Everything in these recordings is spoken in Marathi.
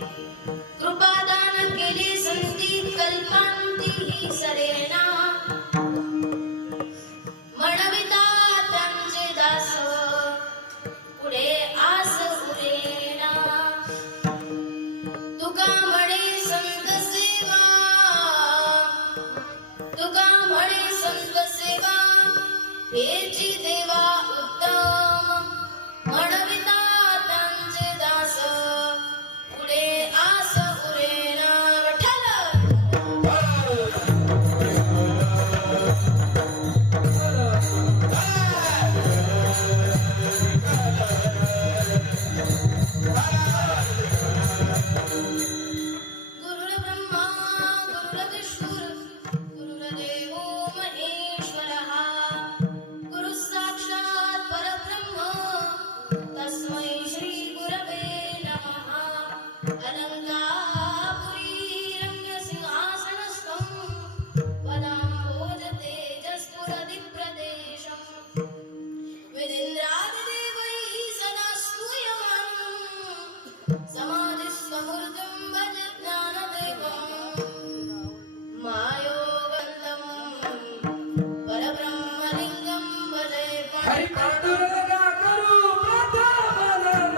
कृपादान केली संती कल्पांती ही सरेना म्हणविता त्यांचे दास पुढे आस उरेना तुका म्हणे संत सेवा तुका म्हणे संत सेवा हेची देवा उत्तम म्हणविता त्यांचे दास पुढे आस उरेना गुरुर्ब्रह्मा गुरुर्विष्णुः गुरुर्देवो महेश्वरः गुरुः साक्षात् परब्रह्म तस्मै श्री गुरवे नमः अलङ्कापुरी रम्यसिंहासनस्थं पदाम्भोजतेजस्फुरदिप्रदेशम् विदिन्द्रादिदेवैः सदा स्तूयमानं समाधिस्थमूर्तिं भज ज्ञानदेवम् मायोगन्तं परब्रह्मलिङ्गं भजे हरि पांडुरंगा करू प्रथम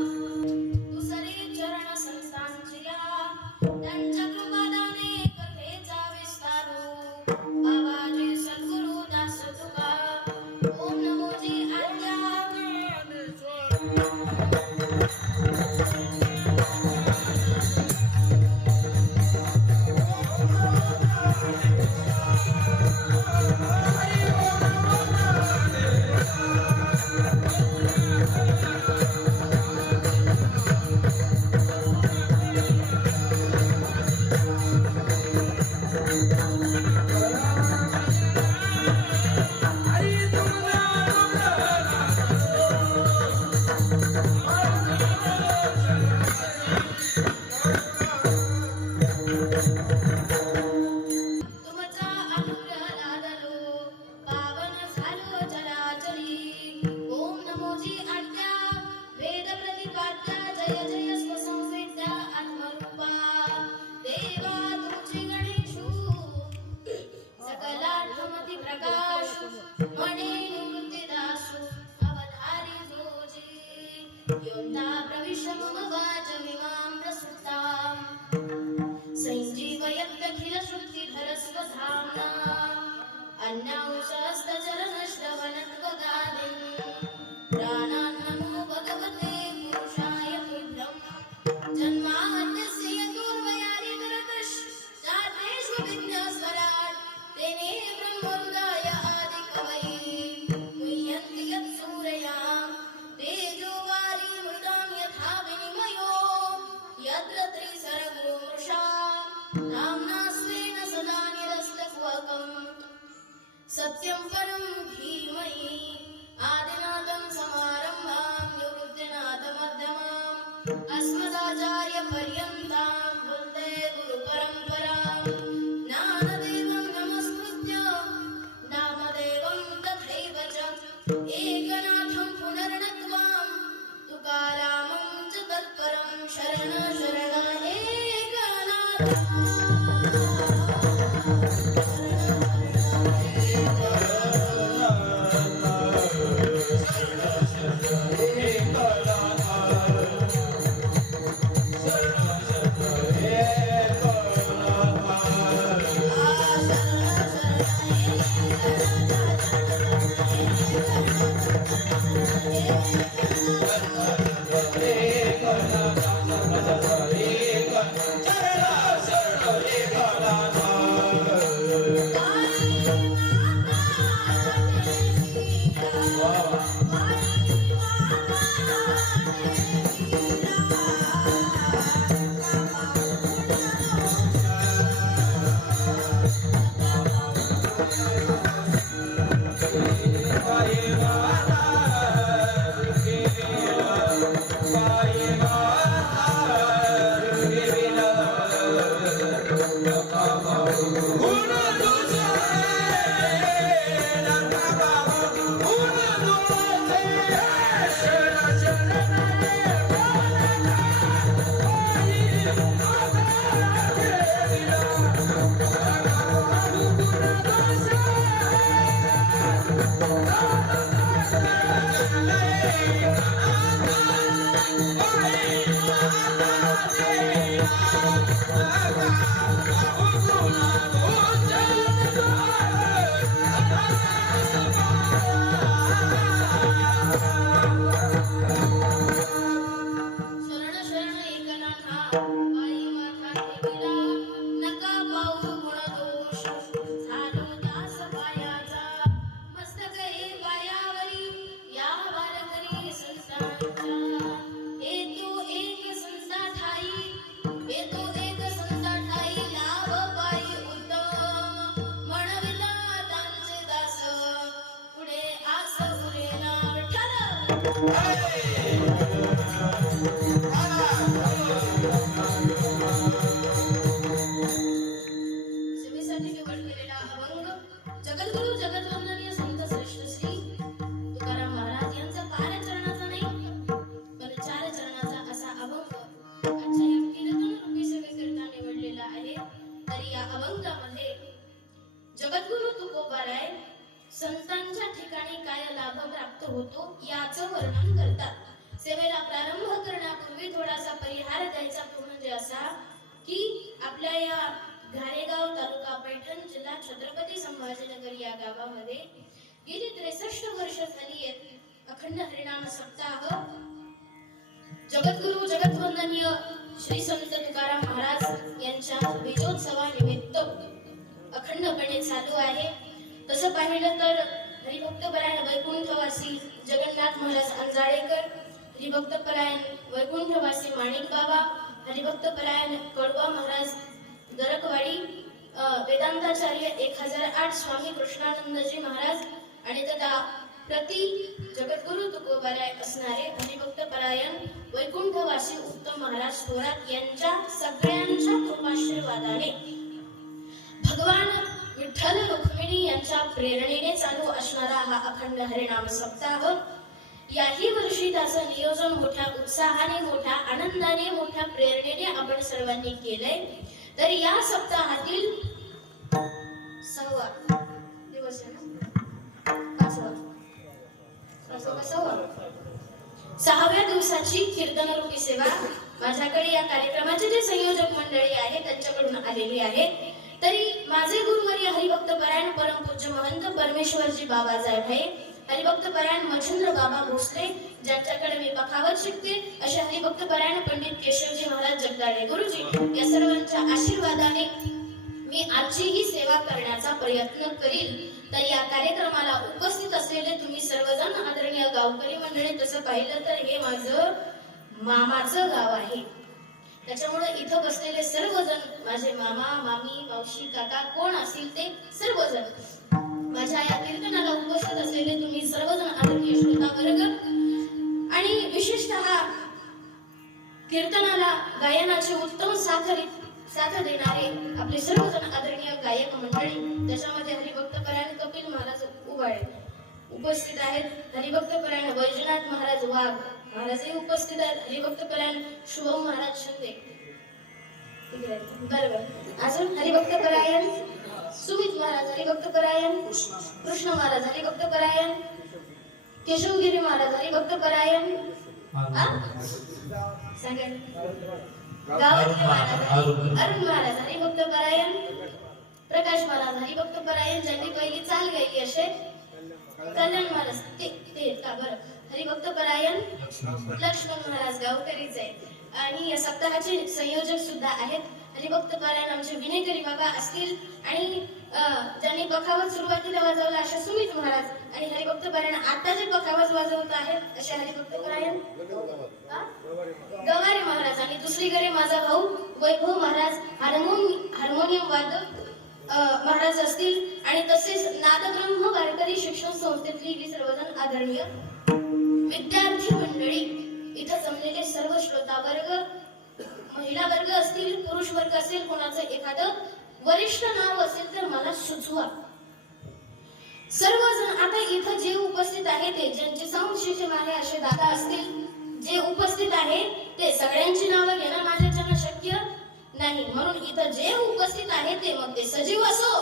दुसरे चरण संतांचिया त्यांच्या कृपादाने कथेचा विस्तारू बाबाजी सद्गुरु दास तुका ओम नमोजी आज्ञा तुमचा अनुग्रह लादलो पावन झालो चराचरी ओम नमोजी आज्ञा वेद प्रतिपाद्या जय जय स्वसंवेद्या आत्मरूपा देवा तुझे गणेशू सकलात्मति प्रकाश मणे निवृत्तिदासु अवधारी जोजी योद्धा प्रविश मम वाचमिमां प्रसुताम् संजीवयत्यखिल श्रुतिधर स्वधाम्ना अन्यांशहस्तचरणश्रवणत्वगादिन् प्राणान्नमो भगवते पुरुषाय तुभ्यम् जन्माद्यस्य यतोर्वयादितरतश् जातेष्वभिज्ञस्वराट् तेने ब्रह्मरुदाय आदिकवये मुह्यन्ति यत्सूरयां तेजो वारिमृतां यथा विनिमयो यत्र त्रिसर्गो मृषा नाम्ना स्वेन सदा निरस्तकुहकम् सत्यं परं धीमहि आदिनाथं समारम्भां निवृत्तिनाथमध्यमाम् अस्मदाचार्यपर्यन्तां वन्दे गुरुपरम्पराम् ज्ञानदेवं नमस्कृत्य नामदेवं तथैव च एकनाथं पुनर्नत्वां तुकारामं च तत्परं शरण शरण एकनाथ चरण सेवेसाठी निवड केलेला अभंग जगद्गुरु जगद्वंदनीय संत श्रेष्ठ श्री तुकाराम महाराज यांचा 5 चरणाचा नाही पण 4 चरणाचा असा अभंग आजच्या या कीर्तन रूपी सेवेकरिता निवडलेला आहे. तर या अभंगामध्ये जगद्गुरु तुकोबाराय संतांच्या ठिकाणी काय लाभ प्राप्त होतो याचं वर्णन करतात. सेवेला प्रारंभ करण्यापूर्वी थोडासा परिहार द्यायचा तो म्हणजे असा की आपल्या या घारेगाव तालुका पैठण जिल्हा छत्रपती संभाजीनगर या गावामध्ये गेली 63 वर्ष झाली आहेत अखंड हरिनाम सप्ताह जगद्गुरु जगद्वंदनीय श्री संत तुकाराम महाराज यांच्या बीजोत्सवानिमित्त अखंडपणे चालू आहे. तसं पाहिलं तर हरिभक्तपरायण वैकुंठवासी जगन्नाथ महाराज अंजाळेकर, हरिभक्तपरायण वैकुंठवासी माणिक बाबा, हरिभक्तपरायण कडवा महाराज दरकवाडी, वेदांताचार्य 1008 स्वामी कृष्णानंदजी महाराज आणि तथा प्रति जगद्गुरु तुकोबाराय असणारे हरिभक्तपरायण वैकुंठवासी उत्तम महाराज थोरात यांच्या सगळ्यांच्या कृपाशीर्वादाने भगवान विठ्ठल रुक्मिणी यांच्या प्रेरणेने चालू असणारा हा अखंड हरिनाम सप्ताह याही वर्षी त्याचं नियोजन मोठ्या उत्साहाने, मोठ्या आनंदाने, मोठ्या प्रेरणेने आपण सर्वांनी केलंय. तर या सप्ताहातील 6वा दिवस आहे ना, 6व्या दिवसाची कीर्तनरूपी सेवा माझ्याकडे या कार्यक्रमाचे जे संयोजक मंडळी आहे त्यांच्याकडून आलेली आहे. तरी माझे गुरुवर्य हरिभक्तपरायण परमपूज्य महंत परमेश्वरजी बाबा जायभाई, हरिभक्तपरायण मच्छिंद्र बाबा भोसले ज्यांच्याकडे मी बखावत शिकते असे हरिभक्तपरायण पंडित केशवजी महाराज जगदाळे गुरुजी या सर्वांच्या आशीर्वादाने मी आजची ही सेवा करण्याचा प्रयत्न करील. तर या कार्यक्रमाला उपस्थित असलेले तुम्ही सर्वजण आदरणीय गावकरी मंडळी, तसं पाहिलं तर हे माझं मामाचं गाव आहे. त्याच्यामुळे इथं बसलेले सर्वजण माझे मामा, मामी, मावशी, काका कोण असतील ते सर्वजण, माझ्या या कीर्तनाला उपस्थित असलेले तुम्ही सर्वजण आदरणीय श्रोता वर्ग आणि विशेषतः कीर्तनाला गायनाचे उत्तम साथ देणारे आपले सर्वजण आदरणीय गायक मंडळी, त्याच्यामध्ये हरिभक्तपरायण कपिल महाराज उबाळे उपस्थित आहेत, हरिभक्तपरायण वैजनाथ महाराज वाघ महाराजही उपस्थित आहेत, हरिभक्तपरायण शुभम महाराज शिंदे बरोबर, अजून हरिभक्तपरायण सुमित महाराज, हरिभक्तपरायण कृष्ण महाराज, हरिभक्तपरायण केशवगिरी महाराज, हरिभक्तपरायण गावातले महाराज अरुण महाराज, हरिभक्तपरायण प्रकाश महाराज, हरिभक्तपरायण ज्यांनी पहिली चाल गायली असे कल्याण महाराज ते का बरं, हरिभक्तपरायण लक्ष्मण महाराज गावकरीच आहेत आणि या सप्ताहाचे संयोजक सुद्धा आहेत. हरिभक्तपरायण आमचे विनेकरी बाबा असतील आणि ज्यांनी बखावत सुरुवातीला वाजवला असे सुमित महाराज आणि हरिभक्तपरायण आता जे बखावत वाजवत आहेत असे हरिभक्तपरायण गवारे महाराज आणि दुसरीकडे माझा भाऊ वैभव महाराज हार्मोनियम वादक महाराज असतील आणि तसेच नादब्रह्म वारकरी शिक्षण संस्थेतली ही सर्वजण आदरणीय विद्यार्थी मंडळी, इथं जमलेले सर्व श्रोता वर्ग, महिला वर्ग असतील, पुरुष वर्ग असेल, कोणाचं एखादं वरिष्ठ नाव असेल तर मला सुचवा. सर्वजण आता इथं जे उपस्थित आहे ते ज्यांचे साऊंड सिस्टम आहे असे दादा असतील, जे उपस्थित आहे ते सगळ्यांची नावं घेणं माझ्याच्यानं शक्य नाही, म्हणून इथं जे उपस्थित आहे ते मग ते सजीव असो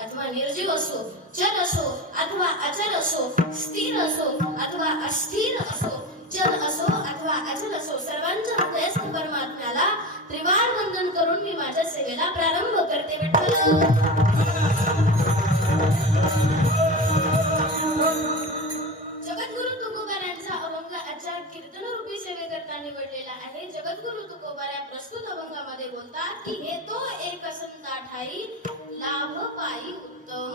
अथवा निर्जीव असो, चल असो अथवा अचल असो, स्थिर असो अथवा अस्थिर असो, चल असो अथवा अचल असो, सर्वांच्या हृदयस्थ परमात्म्याला त्रिवार वंदन करून मी माझ्या सेवेला प्रारंभ करते. जगद्गुरु तुकोबारायांचा अभंग आजच्या कीर्तनरूपी सेवेकरता निवडलेला आहे. जगद्गुरु तुकोबारा प्रस्तुत अभंगामध्ये बोलतात की हे तो एक संता ठाई लाभ पायी उत्तम.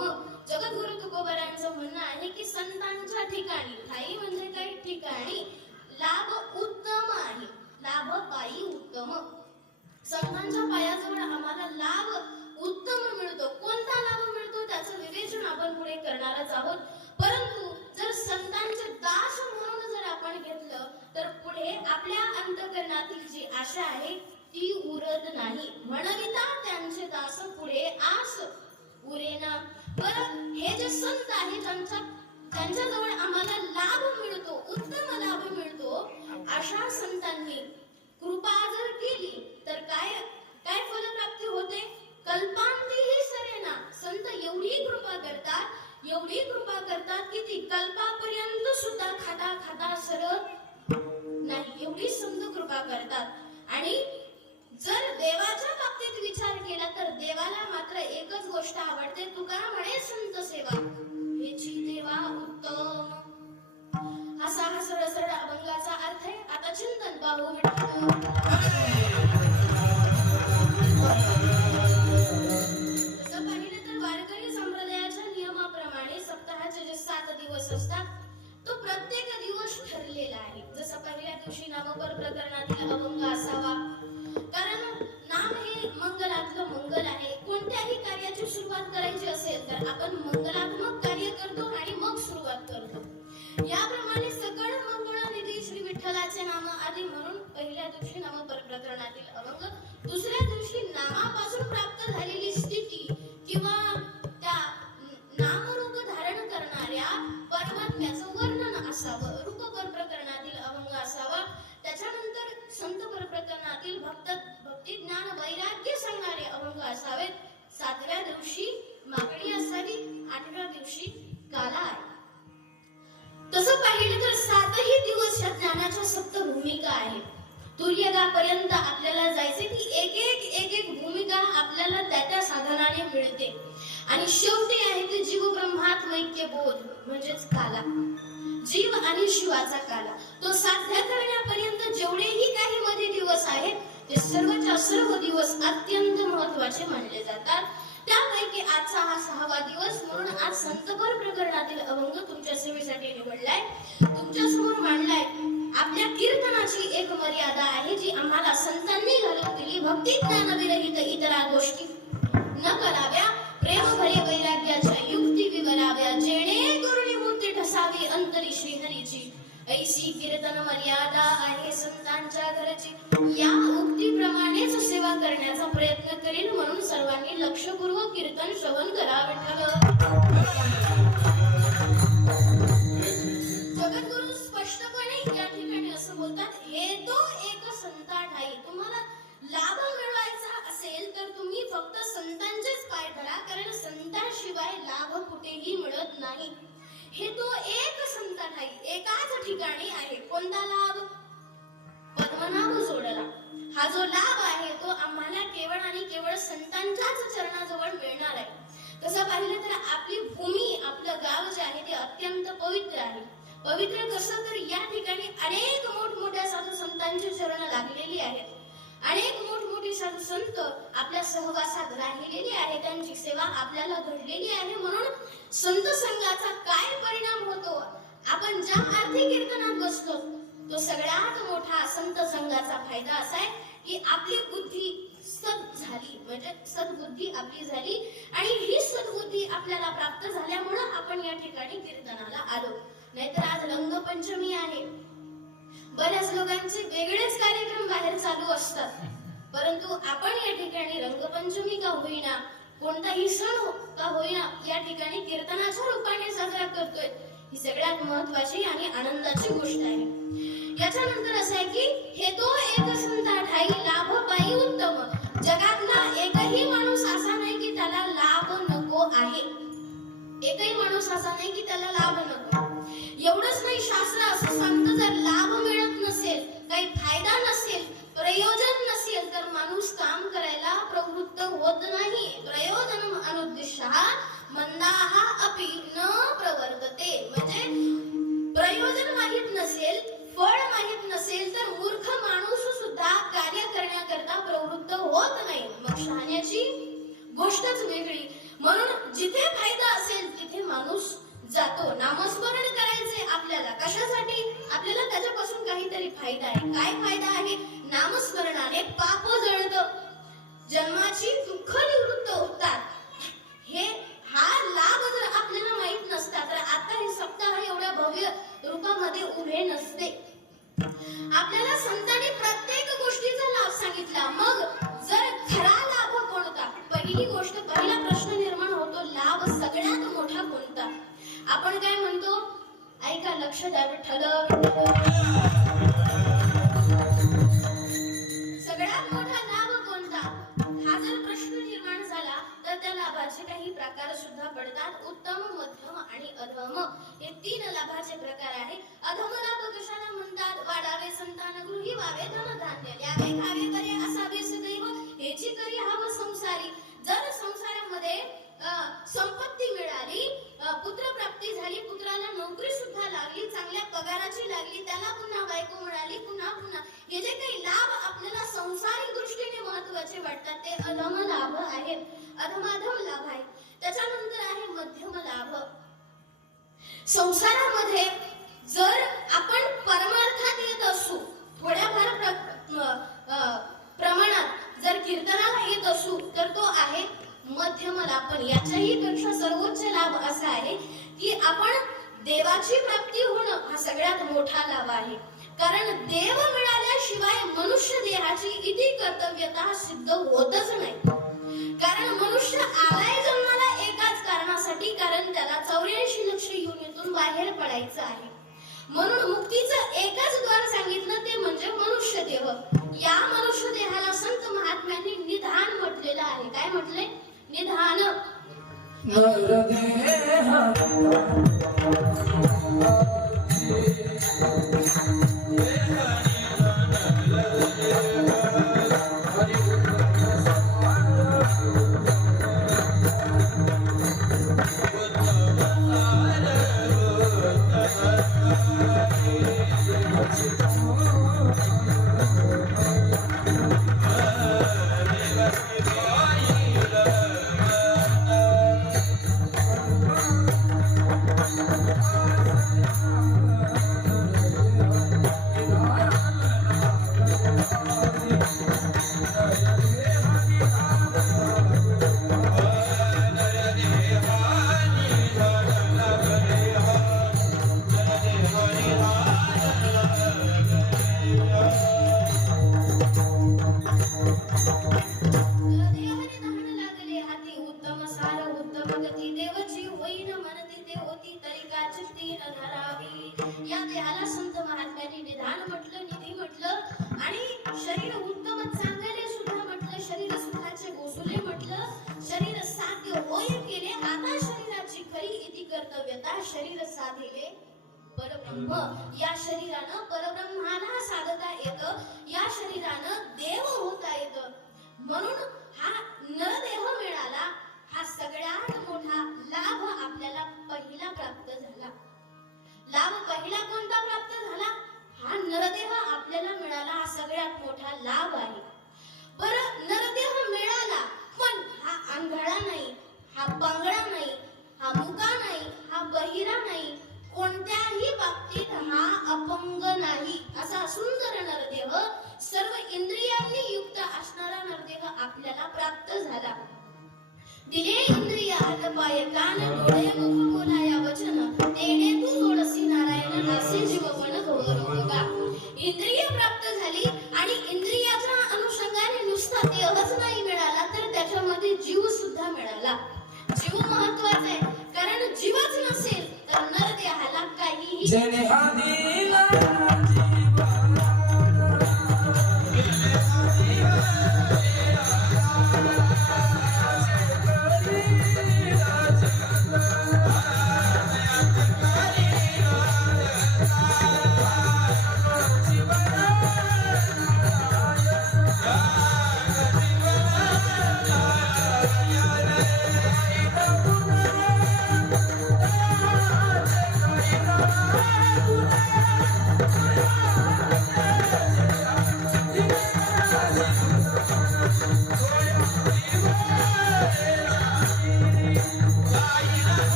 जगद्गुरु तुकोबारायांचं म्हणणं आहे की संतांच्या ठिकाणी, ठाई म्हणजे काही ठिकाणी, लाभ उत्तम आहे, लाभ पायी उत्तम. संतांच्या पायाजवळ आम्हाला लाभ उत्तम मिळतो. कोणता लाभ मिळतो त्याचं विवेचन आपण पुढे करणारच आहोत. परंतु जर संतांचे दास म्हणून जर आपण आशा आहे ती उरत नाही. म्हणविता त्यांचे दास पुढे आस उरेना. बरं, हे जे संत आहे त्यांच्याजवळ आम्हाला लाभ मिळतो, उत्तम लाभ मिळतो, अशा संतांनी कृपा जर केली तर काय काय फलप्राप्ती होते? कल्पांतीही सरेना. संत एवढी कृपा करतात की ती कल्पापर्यंत सुद्धा खाता सरत नाही, एवढी संत कृपा करतात. आणि जर देवाच्या बाबतीत विचार केला तर देवाला मात्र एकच गोष्ट आवडते. तुका म्हणे संत सेवा हेची देवा उत्तम. हा सरळ अभंगाचा अर्थ आहे. आता चिंतन पाहू. तसं पाहिलं तर वारकरी संप्रदायाच्या नियमाप्रमाणे सप्ताहाचे जे 7 दिवस असतात तो प्रत्येक दिवस ठरलेला आहे. जसं पहिल्या दिवशी नामपर प्रकरणातील अभंग असावा, कारण नाम हे मंगलातलं मंगल आहे. कोणत्याही कार्याची सुरुवात करायची असेल तर आपण मंगलात्मक कार्य करतो आणि मग सुरुवात करतो. याप्रमाणे सकळ मंगळनिधी श्री विठ्ठलाचे नाम आदी म्हणून पहिल्या दिवशी नामपर प्रकरणातील अभंग, दुसऱ्या दिवशी नामापासून प्राप्त झालेली स्थिती किंवा त्या नामरूप धारण करणाऱ्या परमात्म्याचं वर्णन असावं, रूपपर प्रकरणातील अभंग असावा. त्याच्यानंतर संतपर प्रकरणातील भक्ती ज्ञान वैराग्य सांगणारे अभंग असावेत. 7व्या दिवशी मागणी असावी, 8व्या दिवशी काला आहे. तसं पाहिलं तर 7ही दिवस या ज्ञानाच्या सप्त भूमिका आहेत. तुर्यगापर्यंत आपल्याला जायचे ती एक भूमिका आपल्याला त्या साधनाने मिळते. आणि शेवटी आहे ते जीव ब्रह्मात्मैक्य बोध म्हणजेच काला, जीव आणि शिवाचा काला. तो साध्य करण्यापर्यंत जेवढेही काही मध्ये दिवस आहेत ते सर्वच्या सर्व दिवस अत्यंत महत्वाचे मानले जातात. त्यापैकी आजचा हा 6वा दिवस म्हणून आज संतपर प्रकरणातील अभंग तुमच्या सेवेसाठी निवडलाय, तुमच्या समोर मांडलाय. आपल्या कीर्तनाची एक मर्यादा आहे जी आम्हाला संतांनी घालून दिली. भक्ती ज्ञान विरहित इतरा गोष्टी न कराव्या, प्रेम भरे वैराग्याच्या युक्ती विवराव्या, जेणेकरून मूर्ती ठसावी अंतरी श्रीहरीची, ऐशी कीर्तन मर्यादा आहे संतांच्या घरची. या उक्तीप्रमाणेच सेवा करण्याचा प्रयत्न करीन, म्हणून सर्वांनी लक्षपूर्वक कीर्तन श्रवण करा. जगद्गुरु स्पष्टपणे या ठिकाणी असं बोलतात, हे तो एक संता ठाई. तुम्हाला लाभ मिळवायचा असेल तर तुम्ही फक्त संतांचेच पाय धरा, कारण संतांशिवाय लाभ कुठेही मिळत नाही. हे तो एक संता ठाई, एकाच ठिकाणी आहे. कोणता लाभ? पद्मनाभ जोडला. हा जो लाभ आहे तो आम्हाला केवळ आणि केवळ संतांच्याच चरणाजवळ मिळणार आहे. तसं पाहिलं तर आपली भूमी, आपलं गाव जे आहे ते अत्यंत पवित्र आहे. पवित्र कसं? तर या ठिकाणी अनेक मोठमोठ्या साधू संतांची चरण लागलेली आहेत. अनेक मोठमोठी साधू संत आपल्या सहवासात राहिलेली आहे, त्यांची सेवा आपल्याला घडलेली आहे. म्हणून संत संघाचा काय परिणाम होतो? आपण ज्या अर्थी कीर्तनात बसतो तो सगळ्यात मोठा संत संघाचा फायदा असा आहे की आपली बुद्धी सत झाली, म्हणजे सद्बुद्धी आपली झाली. आणि ही सद्बुद्धी आपल्याला प्राप्त झाल्यामुळे आपण या ठिकाणी कीर्तनाला आलो. नाहीतर आज रंगपंचमी आहे, बऱ्याच लोकांचे वेगळेच कार्यक्रम बाहेर चालू असतात, परंतु आपण या ठिकाणी रंगपंचमी का होईना, कोणताही सण का होईना या ठिकाणी कीर्तनाच्या रूपाने साजरा करतोय. ही सगळ्यात महत्वाची आणि आनंदाची गोष्ट आहे. याच्यानंतर असं आहे की हे तो एक संता ठाई, लाभ पायी उत्तम. जगातला एकही माणूस असा नाही की त्याला लाभ नको आहे. एकही माणूस असा नाही की त्याला लाभ नको. एवढंच नाही, शास्त्र असं सांगतं जर लाभ मिळत नसेल, काही फायदा नसेल, प्रयोजन नसेल तर माणूस काम करायला प्रवृत्त होत नाही. प्रयोजनम अनुद्दिश्यः मंदाः अपि न प्रवर्तते. म्हणजे प्रयोजन माहित नसेल, फळ माहित नसेल तर मूर्ख माणूस सुद्धा कार्य करण्याकरता प्रवृत्त होत नाही. मग शहाण्याची गोष्टच वेगळी. म्हणून जिथे फायदा असेल तिथे माणूस जातो. नामस्मरण करायचे आपल्याला कशासाठी? आपल्याला त्याच्यापासून काहीतरी फायदा आहे. काय फायदा आहे? नामस्मरणाने पाप जळतं, जन्माची दुःख निवृत्त होतात. हा लाभ जर आपल्याला माहित नसता तर आता हे सप्ताह एवढ्या भव्य रूपामध्ये उभे नसते. आपल्याला संतांनी प्रत्येक गोष्टीचा लाभ आपण काय म्हणतो? ऐका, लक्ष द्या विठ्ठल. सगळ्यात मोठा लाभ कोणता? हा जर प्रश्न निर्माण झाला तर त्या लाभाचे काही प्रकार सुद्धा पडतात. उत्तम, मध्यम आणि अधम हे 3 लाभाचे प्रकार आहे. अधम लाभ कशाला म्हणतात? वाढावे संतान गृही, व्हावे धनधान्य, द्यावे खावे बरे, असावे सदैव, हेची करी हवं संसारी. जर संसारामध्ये संपत्ती मिळाली, पुत्रप्राप्ती झाली, पुत्राला नोकरी सुद्धा लागली, चांगल्या पगाराची लागली, त्याला पुन्हा बायको मिळाली, पुन्हा पुन्हा हे जे काही लाभ आपल्याला संसारिक दृष्टीने महत्त्वाचे वाटतात ते अधम लाभ आहेत, अधमाधम लाभ आहेत. त्याच्यानंतर आहे मध्यम लाभ. संसारामध्ये जर आपण परमार्थात येत असू, थोड्याफार प्रमाणात जर कीर्तनाला येत असू तर तो आहे मध्यम लाभ. पण याच्याही पेक्षा सर्वोच्च लाभ असा आहे की आपण देवाची प्राप्ती होणं हा सगळ्यात मोठा लाभ आहे. कारण देव मिळाल्याशिवाय मनुष्य देहाची इति कर्तव्यता सिद्ध होतच नाही. कारण मनुष्य आलाय जन्माला एकाच कारणासाठी, कारण त्याला 84 लक्ष योनीतून बाहेर पडायचं आहे. म्हणून मुक्तीचं एकच द्वार सांगितलं ते म्हणजे मनुष्य देह. या मनुष्य देहाला संत महात्म्यांनी निधान म्हटलेलं आहे. काय म्हटले? निधान. या देहाला संत महात्म्यांनी निधान म्हटलं, निधी म्हटलं आणि शरीर उत्तम चांगले सुद्धा म्हटलं, शरीर सुखाचे गोसुले म्हटलं, शरीर साध्य होय केले. आता शरीराची खरी इति कर्तव्यता, शरीर साधिले परब्रह्म. या शरीरानं परब्रह्माला साधता येतं, या शरीरानं देव होता येतं. म्हणून हा नरदेह मिळाला, हा सगळ्यात मोठा लाभ आपल्याला पहिला प्राप्त झाला. लाभ पहिला कोणता प्राप्त झाला? हा नरदेह आपल्याला मिळाला, हा सगळ्यात मोठा लाभ आहे. बरं, नरदेह मिळाला, पण हा आंधळा नाही, हा पांगळा नाही, हा मुका नाही, हा बहिरा नाही, कोणत्याही बाबतीत हा अपंग नाही. असा सुंदर नरदेह, सर्व इंद्रियांनी युक्त असणारा नरदेह आपल्याला प्राप्त झाला. दिले इंद्रिय हात पाय कान डोळे मुख बोलाया वचन, तेणे तू जोडसी नारायण नासे जीवपण गौरवगा. इंद्रिय प्राप्त झाली आणि इंद्रियाच्या अनुषंगाने नुसता देहच नाही मिळाला तर त्याच्यामध्ये जीव सुद्धा मिळाला. जीव महत्वाचा आहे, कारण जीवच नसेल तर नरदेहाला काहीही Thank you.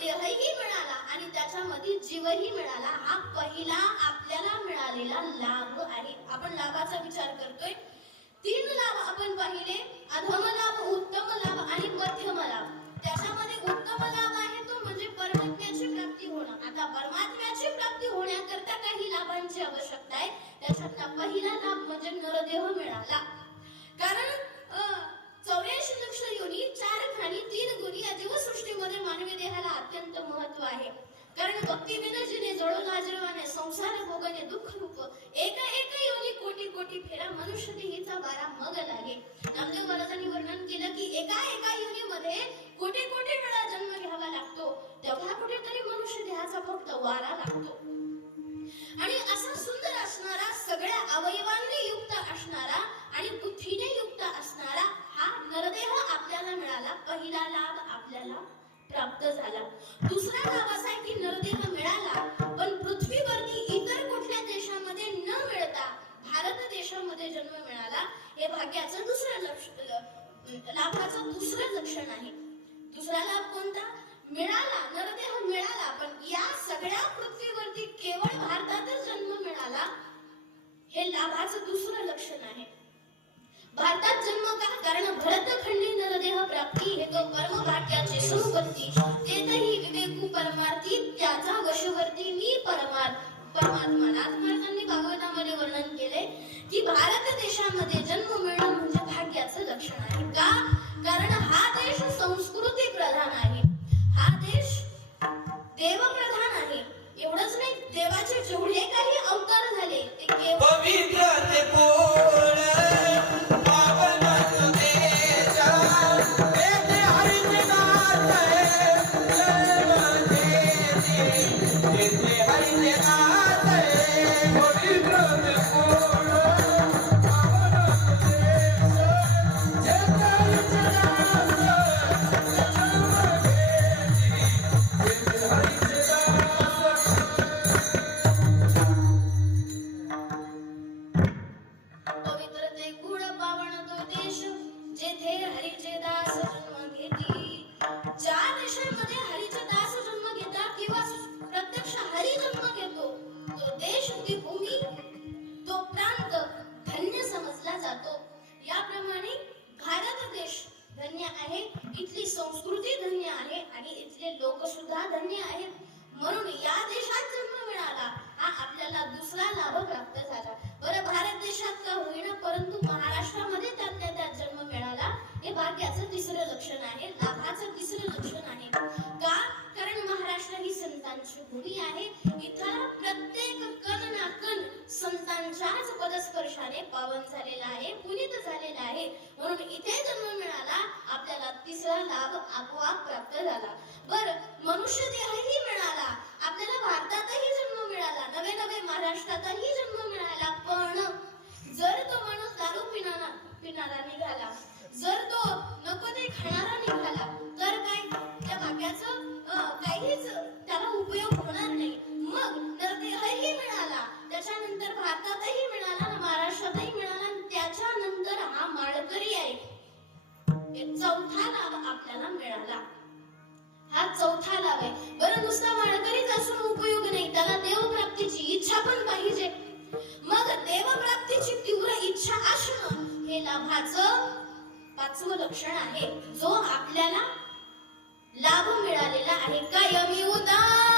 देहही मिळाला आणि त्याच्यामध्ये जीवही मिळाला. हा पहिला आपल्याला मिळालेला लाभ आहे. आपण लाभाचा विचार करतोय. 3 लाभ आपण पाहिले: अधम लाभ, उत्तम लाभ आणि मध्यम लाभ. त्याच्यामध्ये उत्तम लाभ आहे तो म्हणजे परमात्म्याची प्राप्ती होणं. आता परमात्म्याची प्राप्ती होण्याकरता काही लाभांची आवश्यकता आहे. त्याच्यातला पहिला लाभ म्हणजे नरदेह मिळाला. कारण 84 लक्ष योनी, 4 खाणी, 3 गुणी या जीवसृष्टीमध्ये मानवी देहाला अत्यंत महत्व आहे. कारण भक्ती विनजिने जळो लाजरवाने संसार भोगने दुःख रूप एका योनी कोटी कोटी फेरा मनुष्य देहीचा वारा मग लागे. नामदेव महाराजांनी वर्णन केलं की एका योनीमध्ये कोटी कोटी वेळा जन्म घ्यावा लागतो, तेवढा कुठेतरी मनुष्य देहाचा फक्त वारा लागतो. आणि असा सुंदर असणारा, सगळ्या अवयवांनी युक्त असणारा आणि बुद्धीने युक्त असणारा हा नरदेह आपल्याला मिळाला. पहिला लाभ आपल्याला प्राप्त झाला. दुसरा लाभ असा आहे की नरदेह मिळाला, पण पृथ्वीवरती इतर कुठल्या देशामध्ये न मिळता भारत देशामध्ये जन्म मिळाला. हे भाग्याचं दुसरं लाभाचं दुसरं लक्षण आहे. दुसरा लाभ कोणता? मिळाला, नरदेह मिळाला, पण या सगळ्या पृथ्वीवरती केवळ भारतातच जन्म मिळाला. हे लाभाचं दुसरं लक्षण आहे. भारतात जन्म का? कारण भरतखंडी नरदेह प्राप्ती हे तो परम भाग्याचे सुवर्ती, तेथही विवेकू परमार्थी, त्याचा वशवर्ती मी परमात्मा. नाथमार्गांनी भागवतामध्ये वर्णन केले की भारत देशामध्ये जन्म मिळणं म्हणजे भाग्याचं लक्षण आहे. का? कारण हा देश संस्कृती प्रधान आहे. हा देश देवप्रधान आहे. एवढंच नाही, देवाचे जेवढे काही अवतार झाले ते केवळ पवित्र ते पूर्ण पावन देश, येथे हरीचे नाथ आहे, जय माझे येथे हरीचे नाथ आहे. पवित्र ते पूर्ण पावन देश, येथे हरीचे नाथ, जय माझे येथे हरीचे नाथ. पवित्र ते गुण पावन तो देश, जेथे हरीचे दास जन्म घेती. ज्या देशामध्ये हरीचे दास जन्म घेतात किंवा प्रत्यक्ष हरी जन्म घेतो, तो देश, ती भूमी, तो प्रांत धन्य समजला जातो. याप्रमाणे भारत देश धन्य आहे, इथली संस्कृती धन्य आहे आणि इथले लोक सुद्धा धन्य आहेत. म्हणून या देशात जन्म मिळाला हा आपल्याला दुसरा लाभ प्राप्त झाला. बरं, भारत देशात का होईना, परंतु महाराष्ट्रामध्ये त्यातल्या त्यात जन्म मिळाला. हे भाग्याचं तिसरं लक्षण आहे, लाभाचं तिसरं लक्षण आहे. का? कारण महाराष्ट्र ही संतांची भूमी आहे. इथं प्रत्येक कण ना कण संतांच्याच पदस्पर्शाने पावन झालेला आहे, पुनीत झालेला आहे. म्हणून इथे जन्म मिळाला, आपल्याला तिसरा लाभ आपोआप प्राप्त झाला. बरं, मनुष्य देहही मिळाला, आपल्याला भारतातही जन्म मिळाला, नवे महाराष्ट्रातही जन्म मिळाला. पण जर तो माणूस दारू पिणारा निघाला, जर तो नको ते खाणारा निघाला, तर काय त्या भाग्याचं काहीच त्याला उपयोग होणार नाही. मग नरदेहही मिळाला, त्याच्यानंतर भारतातही मिळाला, महाराष्ट्रातही मिळाला, आणि त्याच्यानंतर हा माळकरी आहे. चौथा लाभ आपल्याला मिळाला. हा चौथा लाभ आहे. बरं, नुसता माळकरीच असून उपयोग नाही, त्याला देवप्राप्तीची इच्छा पण पाहिजे. मग देवप्राप्तीची तीव्र इच्छा असणं हे लाभाचं 5वं लक्षण आहे, जो आपल्याला लाभ मिळालेला आहे. कायमी उदार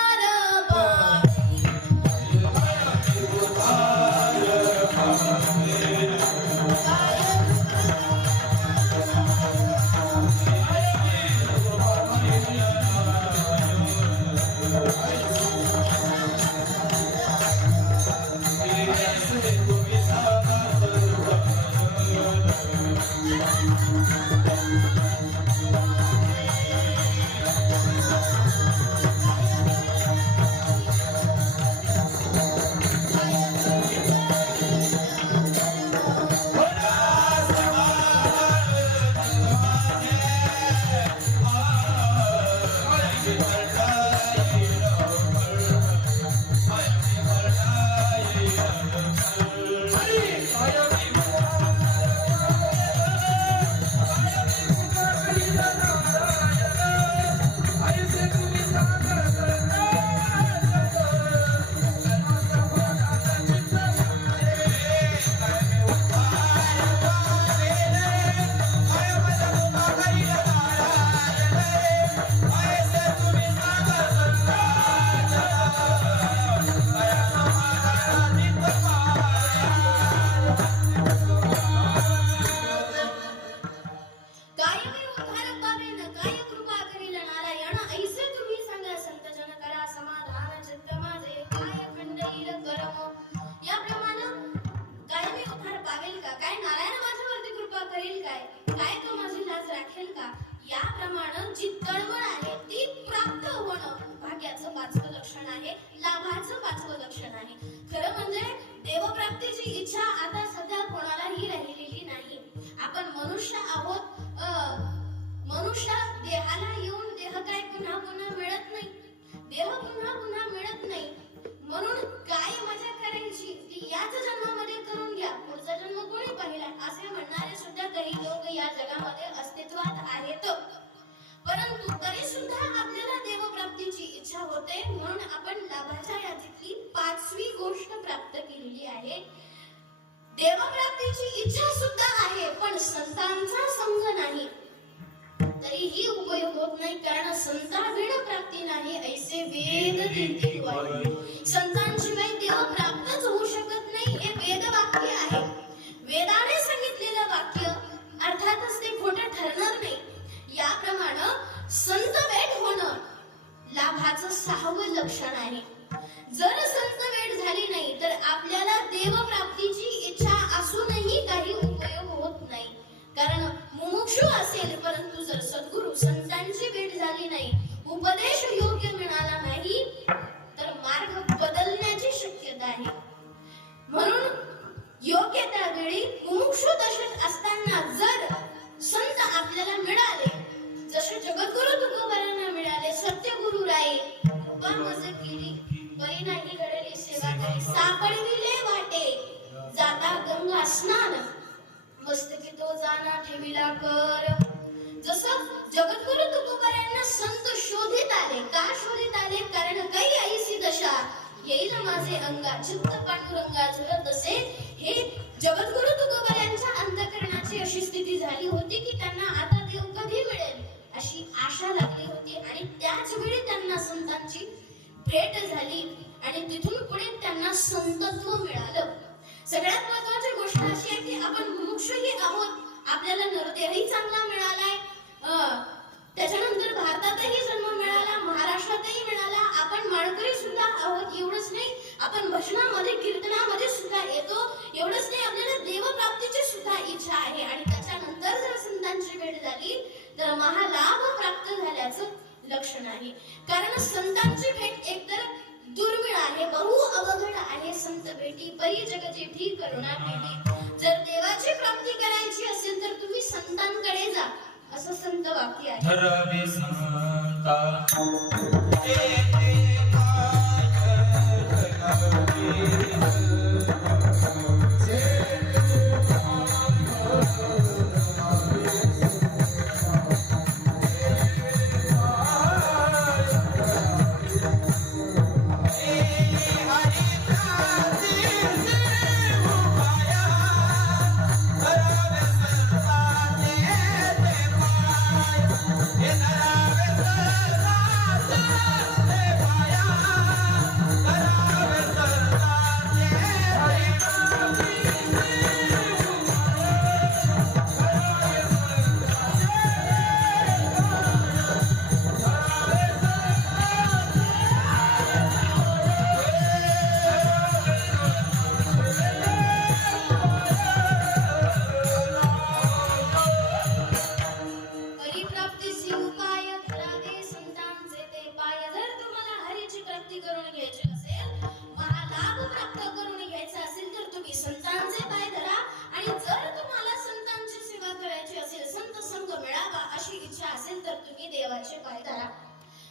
5वी गोष्ट प्राप्त केलेली आहे. देवप्राप्तीची इच्छा सुद्धा आहे, पण संतांचा संग नाही तरीही उपयोग होत नाही, कारण संतांविण प्राप्ती नाही ऐसे वेद देती वाणी. संतांशिवाय देव प्राप्तच होऊ शकत नाही, हे वेद वाक्य आहे. वेदाने सांगितलेलं वाक्य अर्थातच ते खोटं ठरणार नाही. याप्रमाणे संत भेट होणं लाभाचं 6वं लक्षण आहे. जर संत भेट झाली नाही तर आपल्याला देवप्राप्तीची इच्छा असूनही काही उपयोग होत नाही. कारण मुमुक्षु असेल, परंतु जर सद्गुरु संतांची भेट झाली नाही, उपदेश योग्य मिळाला नाही, तर मार्ग बदलण्याची शक्यता आहे. म्हणून योग्य त्यावेळी मुमुक्षु दशेत असताना जर संत आपल्याला मिळाले, जसे जगद्गुरु तुकोबारांना मिळाले, सत्यगुरु राये कृपा मज केली, परी नाही घडली सेवा करी, सापडविले वाटे जाता गंगा स्नान, मस्तकी तो जाना ठेविला कर. जसं जगद्गुरु तुकोबारांना संत शोधित आले. का शोधित आले? कारण काही ऐसी दशा येईल माझे अंगा, चित्त पांडुरंगा झुरत असे. हे जगद्गुरु तुकोबारांच्या अंतःकरणाची अशी स्थिती झाली होती की त्यांना आता देव कधी मिळेल अशी आशा लागली होती. आणि त्याच वेळी त्यांना संतांची भेट झाली आणि तिथून पुढे त्यांना संतत्व मिळालं. सगळ्यात महत्वाची गोष्ट अशी आहे की आपण मुमुक्षुही आहोत, आपल्याला नरदेहही चांगला मिळालाय, त्याच्यानंतर भारतातही जन्म मिळाला, महाराष्ट्रातही मिळाला, आपण माळकरी सुद्धा आहोत. एवढंच नाही, आपण भजनामध्ये कीर्तनामध्ये सुद्धा येतो. एवढंच नाही, आपल्याला देवप्राप्तीची सुद्धा इच्छा आहे. आणि त्याच्यानंतर जर संतांची भेट झाली तर महालाभ प्राप्त झाल्याचं लक्षण आहे. कारण संतांची भेट एकतर दुर्मिळ आहे, बहु अवघड आहे. संत भेटी परी जग जेठी करुणा भेटी. जर देवाची प्राप्ती करायची असेल तर तुम्ही संतांकडे जा, असं संत वाक्य आहे. धरावे संता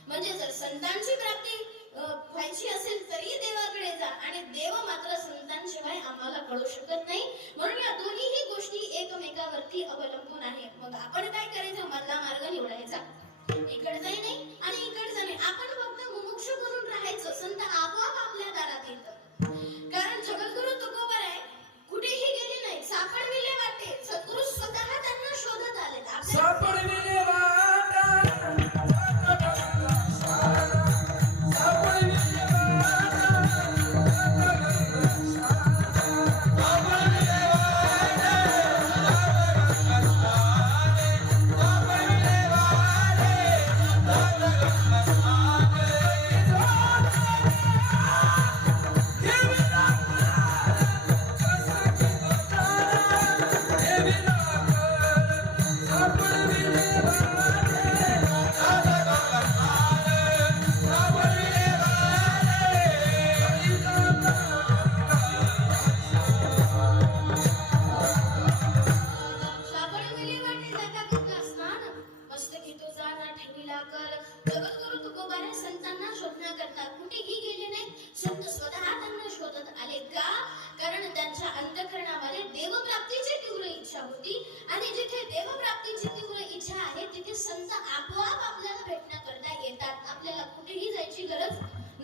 म्हणजे जर संतांची प्राप्ती व्हायची असेल तरी देवाकडे जा, आणि देव मात्र संतांशिवाय आम्हाला कळू शकत नाही. म्हणून या दोन्हीही गोष्टी एकमेकावरती अवलंबून आहे. मग आपण काय करायचं? मधला मार्ग निवडायचा. इकडचाही नाही आणि इकडचा नाही, आपण फक्त मुमुक्षु बनून राहायचं. संत आपोआप आपल्या दारात येतात. कारण जगद्गुरु तुकोबाराय कुठेही गेले नाही, सापडविले वाटे. सद्गुरु स्वतः त्यांना शोधत आले. सापडविले वाटा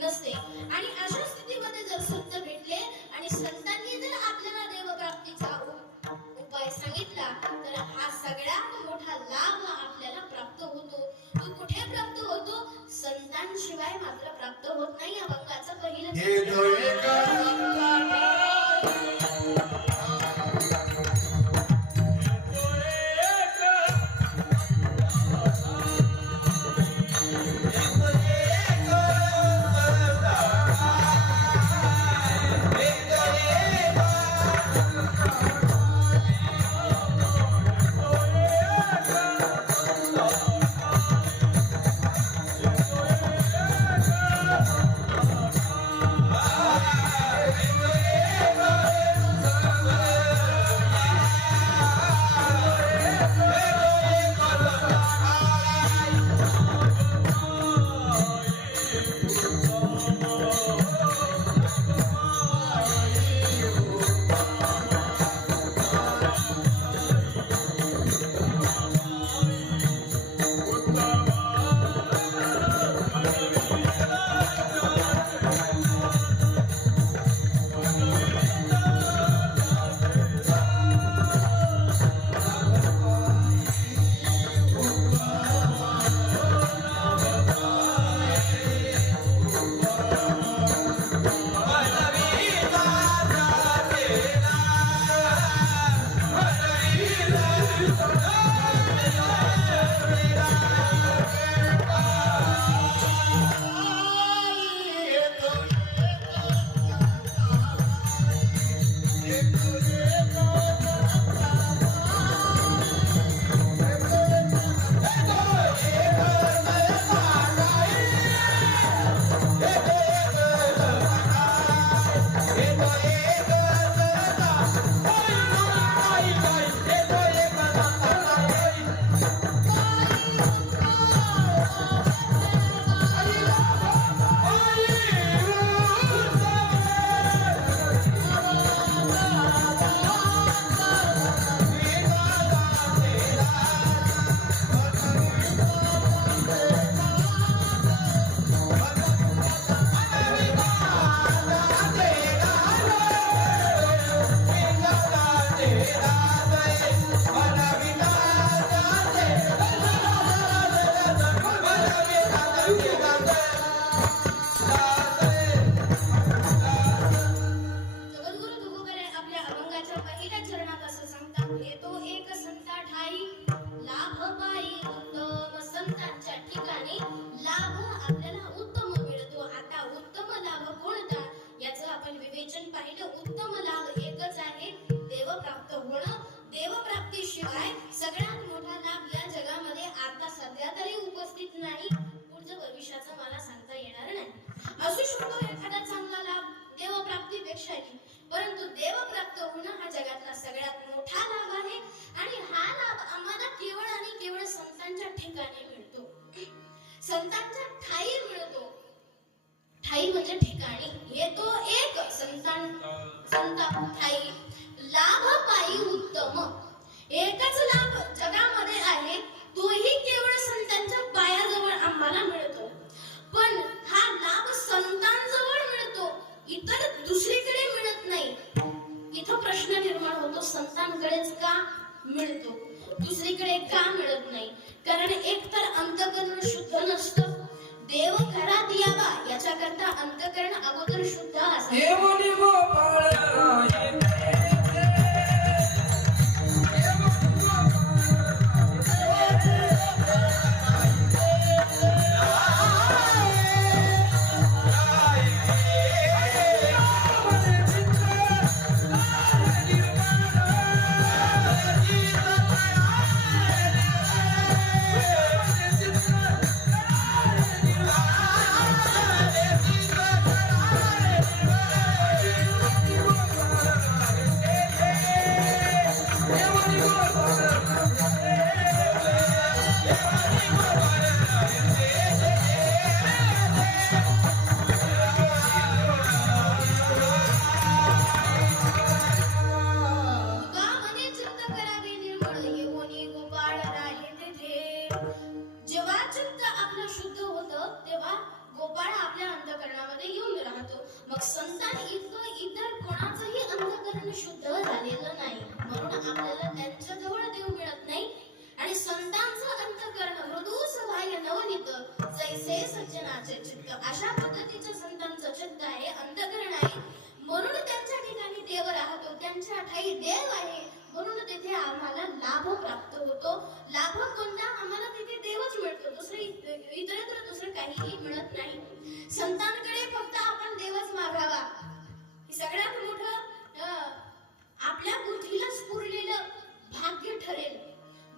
नसते. आणि अशा स्थितीमध्ये जर संत भेटले आणि संतांनी जर आपल्याला देवप्राप्तीचा उपाय सांगितला तर हा सगळ्यात मोठा लाभ आपल्याला प्राप्त होतो. तो कुठे प्राप्त होतो? संतांशिवाय मात्र प्राप्त होत नाही. अभंगाचा परंतु देवप्राप्त होणं हा जगातला सगळ्यात मोठा लाभ आहे. आणि हा लाभ आम्हाला केवळ आणि केवळ संतांच्या ठिकाणी मिळतो. संतांच्या ठाई मिळतो. ठाई म्हणजे ठिकाणी. येतो एक संता ठाई लाभ पायी उत्तम. एकच लाभ जगामध्ये आहे, तोही केवळ संतांच्या पायाजवळ आम्हाला मिळतो. पण हा लाभ संतांजवळ मिळतो, इतर दुसरीकडे मिळत नाही. इथं प्रश्न निर्माण होतो, संतांकडेच का मिळतो, दुसरीकडे का मिळत नाही? कारण एकतर अंतःकरण शुद्ध नसतं. देव घरात यावा याच्याकरता अंतःकरण अगोदर शुद्ध असावे. अंतःकरण शुद्ध झालेलं नाही, म्हणून आपल्याला त्यांच्या जवळ देव मिळत नाही. आणि संतांचं अंतःकरण मृदू सहाय्य नवनीत जैसे सज्जनाचे चित्त, अशा पद्धतीचं संतांचं चित्त आहे, अंतःकरण आहे, म्हणून त्यांच्या ठिकाणी देव राहतो, त्यांच्या ठाई देव आहे, म्हणून तिथे आम्हाला लाभ प्राप्त होतो. लाभ कोणता? आम्हाला तिथे देवच मिळतो, इतरत्र दुसरं काहीही मिळत नाही. संतांकडे फक्त आपण देवच मागावा, हे सगळ्यात मोठं आपल्या बुद्धीला स्फुरलेलं भाग्य ठरेल.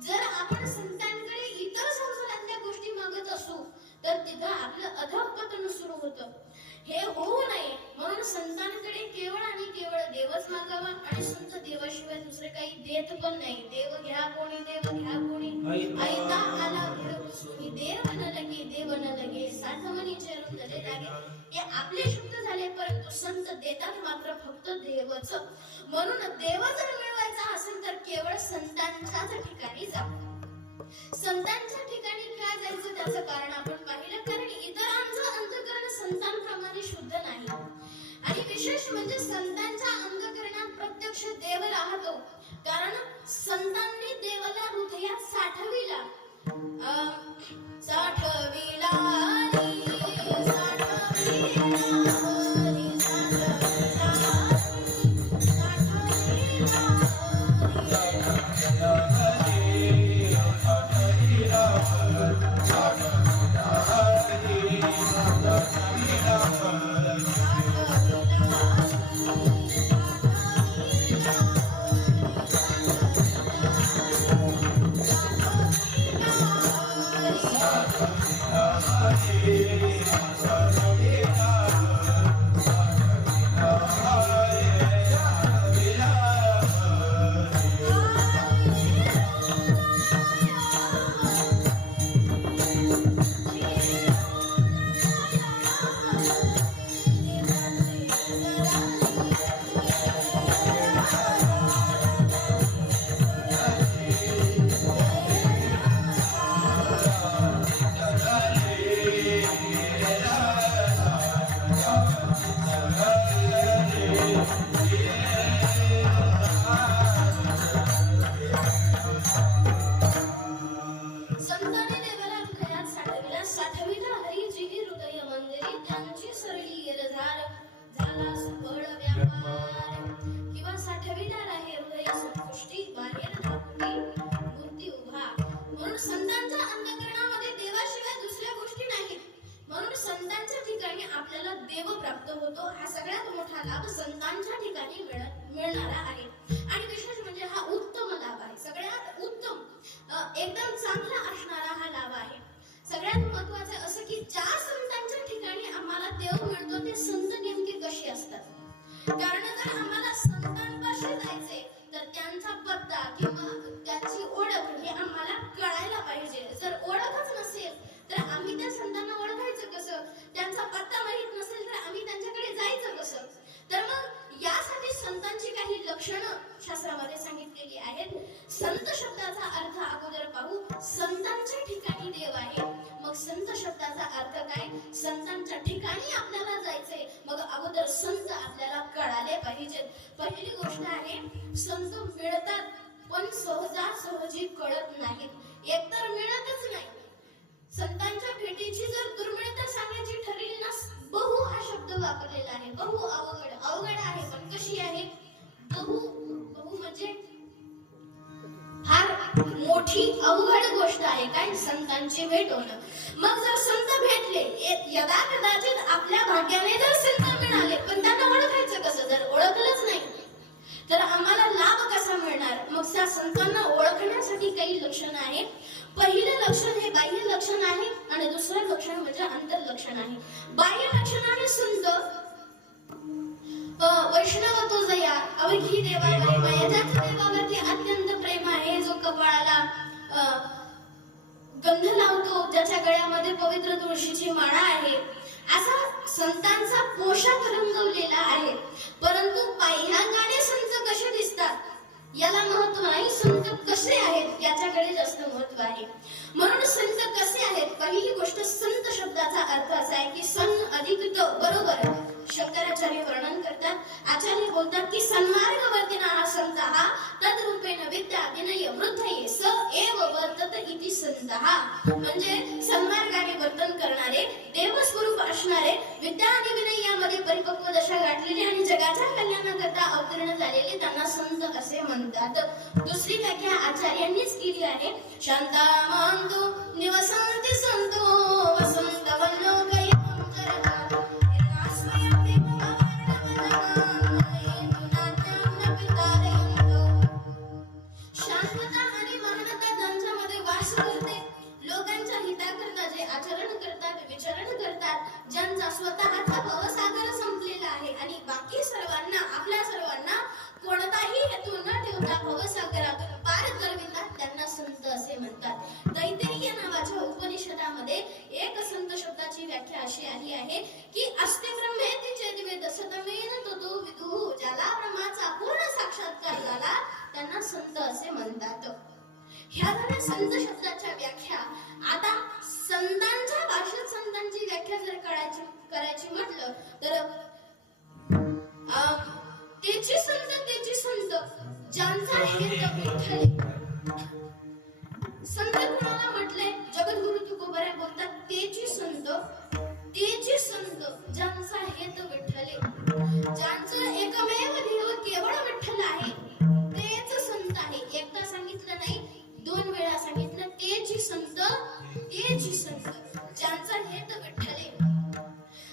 जर आपण संतांकडे इतर संसारातल्या गोष्टी मागत असू तर तिथं आपलं अधःपतन सुरू होतं. हे होऊ नये म्हणून संतांकडे केवळ आणि केवळ देवच मागावा, आणि संत देवाशिवाय दुसरे काही देत पण नाही. देव घ्या कोणी, देव घ्या कोणी, ऐता आला घरकुसुमी, देव न लगे, देव न लगे, साधवणी चरण धरे लागे. हे आपले शब्द झाले, परंतु संत देतात मात्र फक्त देवच. म्हणून देव जर मिळवायचा असेल तर केवळ संतांच्याच ठिकाणी जा. संतांच्या ठिकाणी का जायचं त्याचं कारण आपण पाहिलं, कारण इतरांचं अंतःकरण संतांप्रमाणे शुद्ध नाही. आणि विशेष म्हणजे संतांच्या अंतःकरणात प्रत्यक्ष देव राहतो, कारण संतांनी देवाला हृदयात साठविला. संतांच्या ठिकाणी मिळणारा आहे. आणि विशेष म्हणजे हा उत्तम लाभ आहे, सगळ्यात उत्तम एकदम चांगला असणारा हा लाभ आहे. सगळ्यात महत्वाचं असं की ज्या संतांच्या ठिकाणी आम्हाला देव मिळतो ते संत नेमके कसे असतात. कारण जर आम्हाला संतांपाशी जायचे तर त्यांचा पत्ता किंवा त्याची ओळख हे आम्हाला कळायला पाहिजे. जर ओळखच नसेल तर आम्ही त्या संतांना ओळखायचं कसं, त्यांचा पत्ता माहित नसेल तर आम्ही त्यांच्याकडे जायचं कसं. तर मग यासाठी संतांची काही लक्षणं शास्त्रामध्ये सांगितलेली आहेत. संत शब्दाचा अर्थ अगोदर पाहू. संतांच्या ठिकाणी देव आहे, मग संत शब्दाचा अर्थ काय, संतांच्या ठिकाणी आपल्याला जायचंय, मग अगोदर संत आपल्याला कळाले पाहिजेत. पहिली गोष्ट आहे, संत मिळतात पण सहजासहजी कळत नाहीत, एकतर मिळतच नाही. संतांच्या भेटीची जर दुर्मिळता सांगायची ठरली ना, बहु हा शब्द वापरलेला आहे. बहु अवघड आहे, पण कशी आहे, बहु म्हणजे फार मोठी अवघड गोष्ट आहे काय, संतांची भेट होणं. मग जर संत भेटले, यदा कदाचित आपल्या भाग्याने जर संत मिळाले, पण त्यांना ओळखायचं कसं, जर ओळखलंच नाही तर आम्हाला लाभ कसा मिळणार. मग त्या संतांना ओळखण्यासाठी काही लक्षण आहे. पहिलं लक्षण हे बाह्य लक्षण आहे आणि दुसरं लक्षण म्हणजे अंतर्लक्षण आहे. बाह्य लक्षणाने संत वैष्णवतो जया अवघी देवावरी माया, ज्याच्या देवावरती अत्यंत प्रेम आहे, जो कपाळाला गंध लावतो, ज्याच्या गळ्यामध्ये पवित्र तुळशीची माळा आहे, असा संतांचा पोशाख रंगवलेला आहे. परंतु बाह्यांगाने संत कसे दिसतात याला महत्व नाही, संत कसे आहेत याच्याकडे जास्त महत्व आहे. म्हणून संत कसे आहेत, पहिली गोष्ट संत शब्दाचा अर्थ असा आहे की सन अधिक त, बरोबर शंकराचार्य वर्णन करतात. आचार्य बोलतात की सन्मार्गवर्ती इति संतः म्हणजे सन्मार्गाने वर्तन करणारे, देवस्वरूप असणारे, विद्या आणि विनय यामध्ये परिपक्व दशा गाठलेले आणि जगाच्या कल्याणाकरता अवतीर्ण झालेले त्यांना संत असे म्हणतात. दुसरी व्याख्या आचार्यांनीच केली आहे. शांतामांतो निवसन्ति संतो वसंत वल्लोकयं चरता निर्वास्वयं शांतता आणि महानता ज्यांच्यामध्ये वास करते, लोकांच्या हिताकरता जे आचरण करतात, विचरण करतात, ज्यांचा स्वतःचा भवसागर संपलेला आहे आणि बाकी सर्वांना, आपल्या सर्वांना कोणताही हेतू न ठेवता भवसागरातून पार करवितात, त्यांना संत असे म्हणतात. तैत्तिरीय नावाच्या उपनिषदामध्ये एक संत शब्दाची व्याख्या अशी आली आहे की अस्ति ब्रह्मेति चेद्वेद सतमेन ततो विदुः, ज्याला ब्रह्माचा पूर्ण साक्षात्कार झाला त्यांना संत असे म्हणतात. ह्या झाल्या संत शब्दाच्या व्याख्या. आता संतांच्या भाषेत संतांची व्याख्या जर करायची म्हटलं तर तेची संत ज्यांचा हेत विठ्ठल. संत कुणाला म्हटले? जगद्गुरु तुकोबराय बोलतात तेची संत ज्यांचा हेत विठ्ठले, ज्यांचं एकमेव ध्येय केवळ विठ्ठल आहे तेच संत आहे. एकदा सांगितलं नाही, 2 वेळा सांगितलं. तेची संत ज्यांचा हेत विठ्ठले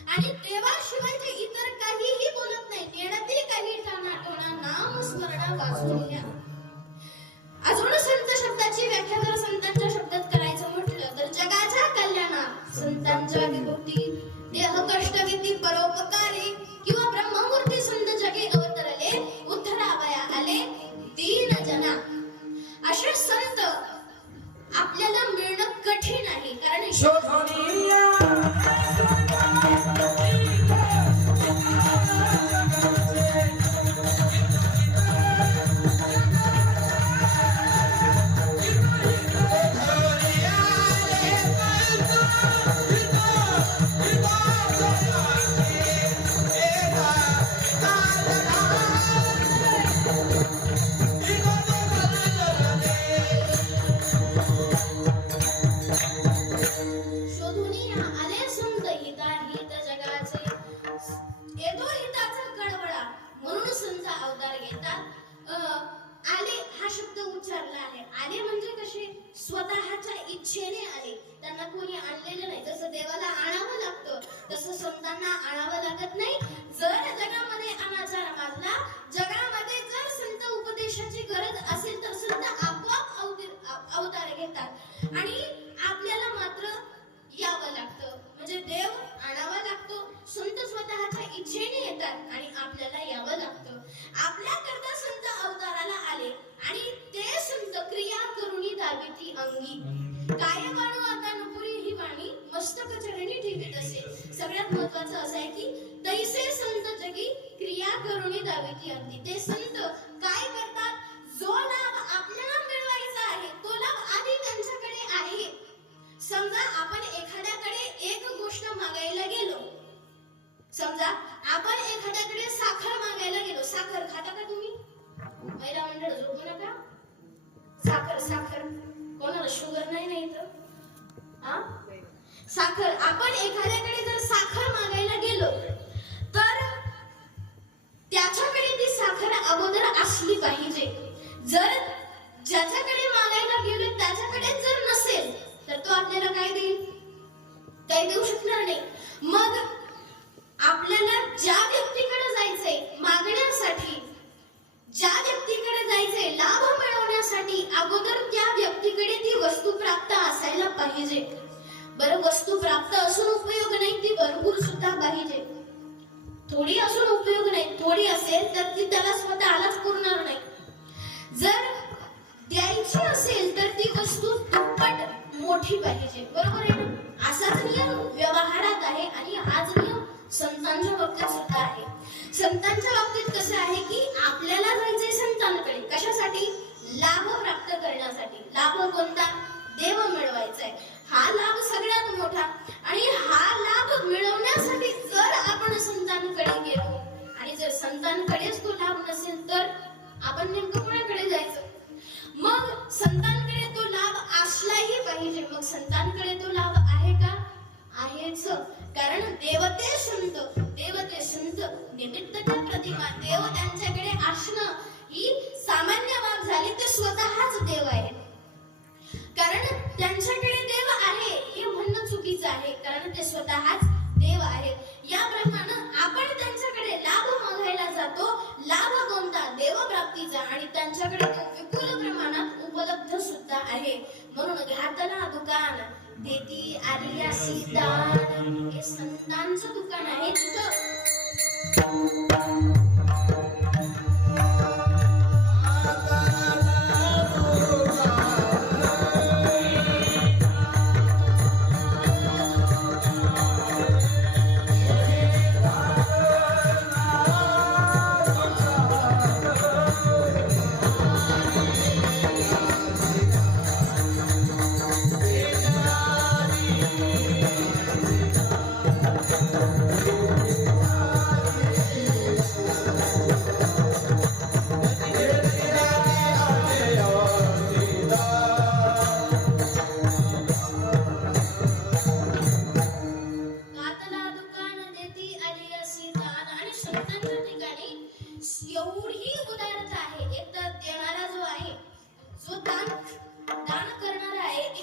आणि देवाशिवाय ते इतर काहीही बोलत नाही. नेणातील काही टाणाटोणा नाम स्मरण वाचून घ्या. अजून संत शब्दाची व्याख्या जर संतांच्या शब्दात करायचं म्हटलं तर जगाच्या कल्याणा, संतांच्या विभूती, देह कष्टविधी परोपकारी किंवा ब्रह्ममूर्ती संत जगे अवतरले, उद्धरावया आले दीन जना. असे संत आपल्याला मिळणं कठीण आहे. कारण स्वतःच्या इच्छेने आले, त्यांना कोणी आणलेलं नाही. जसं देवाला आणावं लागतं तसं संतांना आणावं लागत नाही. जर जगामध्ये अनाचार माजला, जगामध्ये जर संत उपदेशाची गरज असेल तर संत आपोआप अवतार घेतात आणि आपल्याला मात्र यावं लागतं. म्हणजे देव आणावा लागतो, संत स्वतःच्या इच्छेने येतात आणि आपल्याला यावं लागतं. आपल्या करता संत अवताराला आले आणि ते संत क्रिया करुणी दाविती अंगी. काय वाणू आता नुपुरी ही वाणी मस्तक चरणी ठेवीत असे. सगळ्यात महत्वाचं असं आहे की तैसे संत जगी क्रिया करुणी दाविती अंगी. ते संत काय करतात? जो लाभ आपल्याला मिळवायचा आहे तो लाभ आधी त्यांच्याकडे आहे. समजा आपण एखाद्याकडे एक गोष्ट मागायला गेलो, समजा आपण एखाद्याकडे साखर मागायला गेलो. साखर खाता का तुम्ही? महिला मंडळ झोपू नका. साखर कोणाला शुगर नाही नाही तर साखर. आपण एखाद्याकडे जर साखर मागायला गेलो तर त्याच्याकडे ती साखर अगोदर असली पाहिजे. जर ज्याच्याकडे मागायला गेलो त्याच्याकडे जर नसेल तर तो आपल्याला काय देईल? काही देऊ शकणार नाही. मग आपल्याला ज्या व्यक्तीकडे जायचंय मागण्यासाठी, ज्या व्यक्तीकडे जायचंय लाभ मिळवण्यासाठी, अगोदर त्या व्यक्तीकडे ती वस्तू प्राप्त असायला पाहिजे. बरं, वस्तू प्राप्त असून उपयोग नाही, ती भरपूर सुद्धा पाहिजे. थोडी असून उपयोग नाही, थोडी असेल तर ती त्याला स्वतःलाच पुरणार नाही. जर द्यायची असेल तर ती वस्तू दुप्पट मोठी पाहिजे. बरोबर आहे ना? असाच नियम व्यवहारात आहे आणि हाच नियम संतांच्या बाबतीत सुद्धा आहे. संतांच्या बाबतीत कसं आहे की आपल्याला जायचंय संतांकडे कशासाठी? लाभ प्राप्त करण्यासाठी. लाभ कोणता? देव मिळवायचाय. हा लाभ सगळ्यात मोठा आणि हा लाभ मिळवण्यासाठी जर आपण संतांकडे गेलो आणि जर संतांकडेच तो लाभ नसेल तर आपण नेमकं कोणाकडे जायचं? मग संतांकडे तो लाभ असलाही कारण देव ते संत निमित्त त्या प्रतिमा देव त्यांच्याकडे असणं ही सामान्य बाब झाली. ते स्वतःच देव आहेत. कारण त्यांच्याकडे देव आहे हे म्हणणं चुकीचं आहे, कारण ते स्वतःच देव आहेत. याप्रमाणे आपण त्यांच्याकडे लाभ मागायला जातो. लाभ कोणता? देवप्राप्तीचा. आणि त्यांच्याकडे तो विपुल प्रमाणात उपलब्ध सुद्धा आहे. म्हणून घातला दुकान देती आलियासी दान. हे संतांचं दुकान आहे. तिथं एवढी उदारता आहे. एक तर देणारा जो आहे, जो दान करणारा आहे,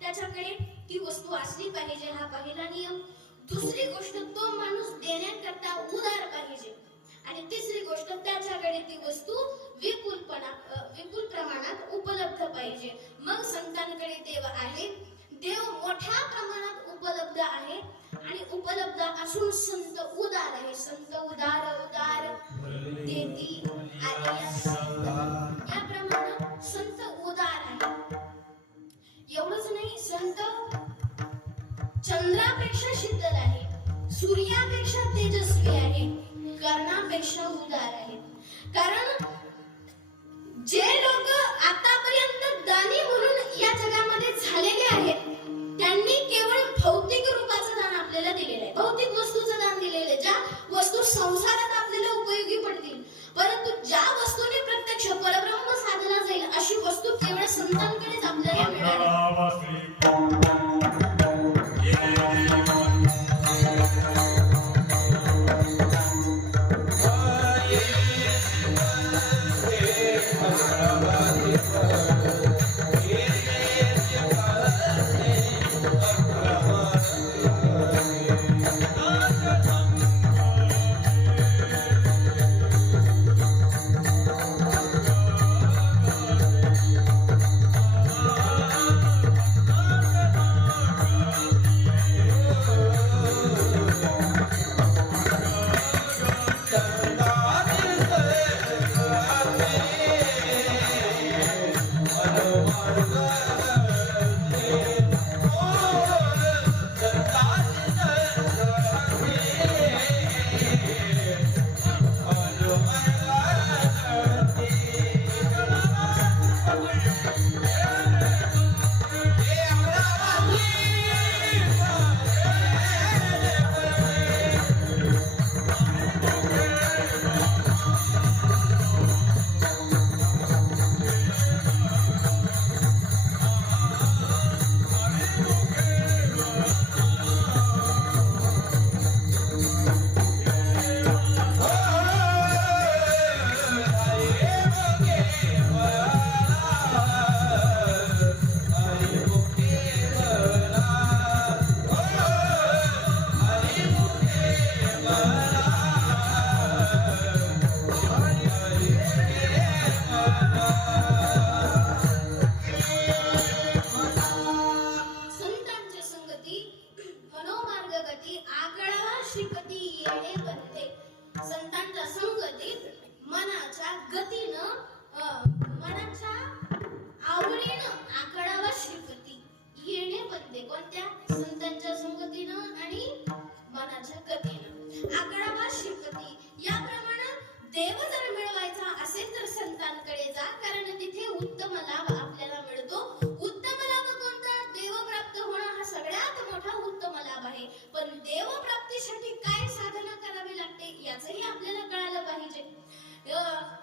त्याच्याकडे ती वस्तू असली पाहिजे हा पहिला नियम. दुसरी गोष्ट, तो माणूस देण्याकरता उदार पाहिजे. आणि तिसरी गोष्ट, त्याच्याकडे ती वस्तू विपुल प्रमाणात उपलब्ध पाहिजे. मग संतांकडे देव आहे. देव मोठ्या प्रमाणात उपलब्ध आहे आणि उपलब्ध असून संत उदार आहे. संत उदार देती आलियासी दान. याप्रमाणे संत उदार आहे. एवढंच नाही, संत चंद्रापेक्षा शीतल आहे, सूर्यापेक्षा तेजस्वी आहे, कर्णापेक्षा उदार आहे. कारण जे लोक आतापर्यंत दानी म्हणून या जगामध्ये झालेले आहेत, त्यांनी केवळ भौतिक रूपाचं दान आपल्याला दिलेलं आहे. भौतिक वस्तूचं दान दिलेलं आहे. ज्या वस्तू संसारात आपल्याला उपयोगी पडतील, परंतु ज्या वस्तूने प्रत्यक्ष परब्रह्म साधला जाईल अशी वस्तू केवळ संतांकडेच आपल्याला मिळाली.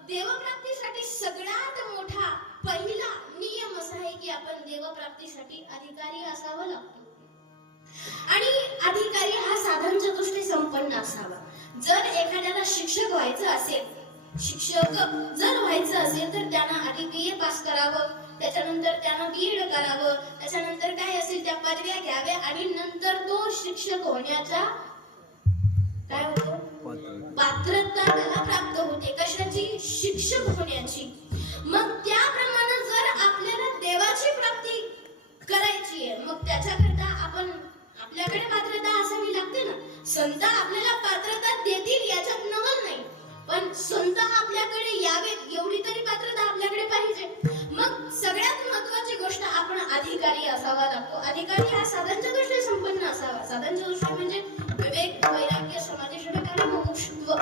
देवप्राप्तीसाठी सगळ्यात मोठा पहिला नियम असा आहे की आपण देवप्राप्तीसाठी अधिकारी असावं लागतो. आणि अधिकारी हा साधन चतुष्टय संपन्न असावा. जर एखाद्याला शिक्षक व्हायचं असेल, शिक्षक जर व्हायचं असेल तर त्यानं आधी BA पास करावं, त्याच्यानंतर त्यानं B.Ed करावं, त्याच्यानंतर काय असेल त्या पदव्या घ्याव्या आणि नंतर तो शिक्षक होण्याचा काय होतो पात्रता त्याला प्राप्त होते. कशाची? शिक्षक होण्याची. मग त्याप्रमाणे जर आपल्याला देवाची प्राप्ती करायची आहे, मग त्याच्याकरता आपल्याकडे पात्रता असावी लागते ना. संत आपल्याला पात्रता देतील याच्यात नवल नाही, पण संत आपल्याकडे यावेत एवढी तरी पात्रता आपल्याकडे पाहिजे. मग सगळ्यात महत्वाची गोष्ट आपण अधिकारी असावा लागतो. अधिकारी हा साधनच्या दृष्टीने संपन्न असावा. साधनच्या दृष्टीने म्हणजे विवेक, वैराग्य, समाधिषटक आणि मुमुक्षुत्व.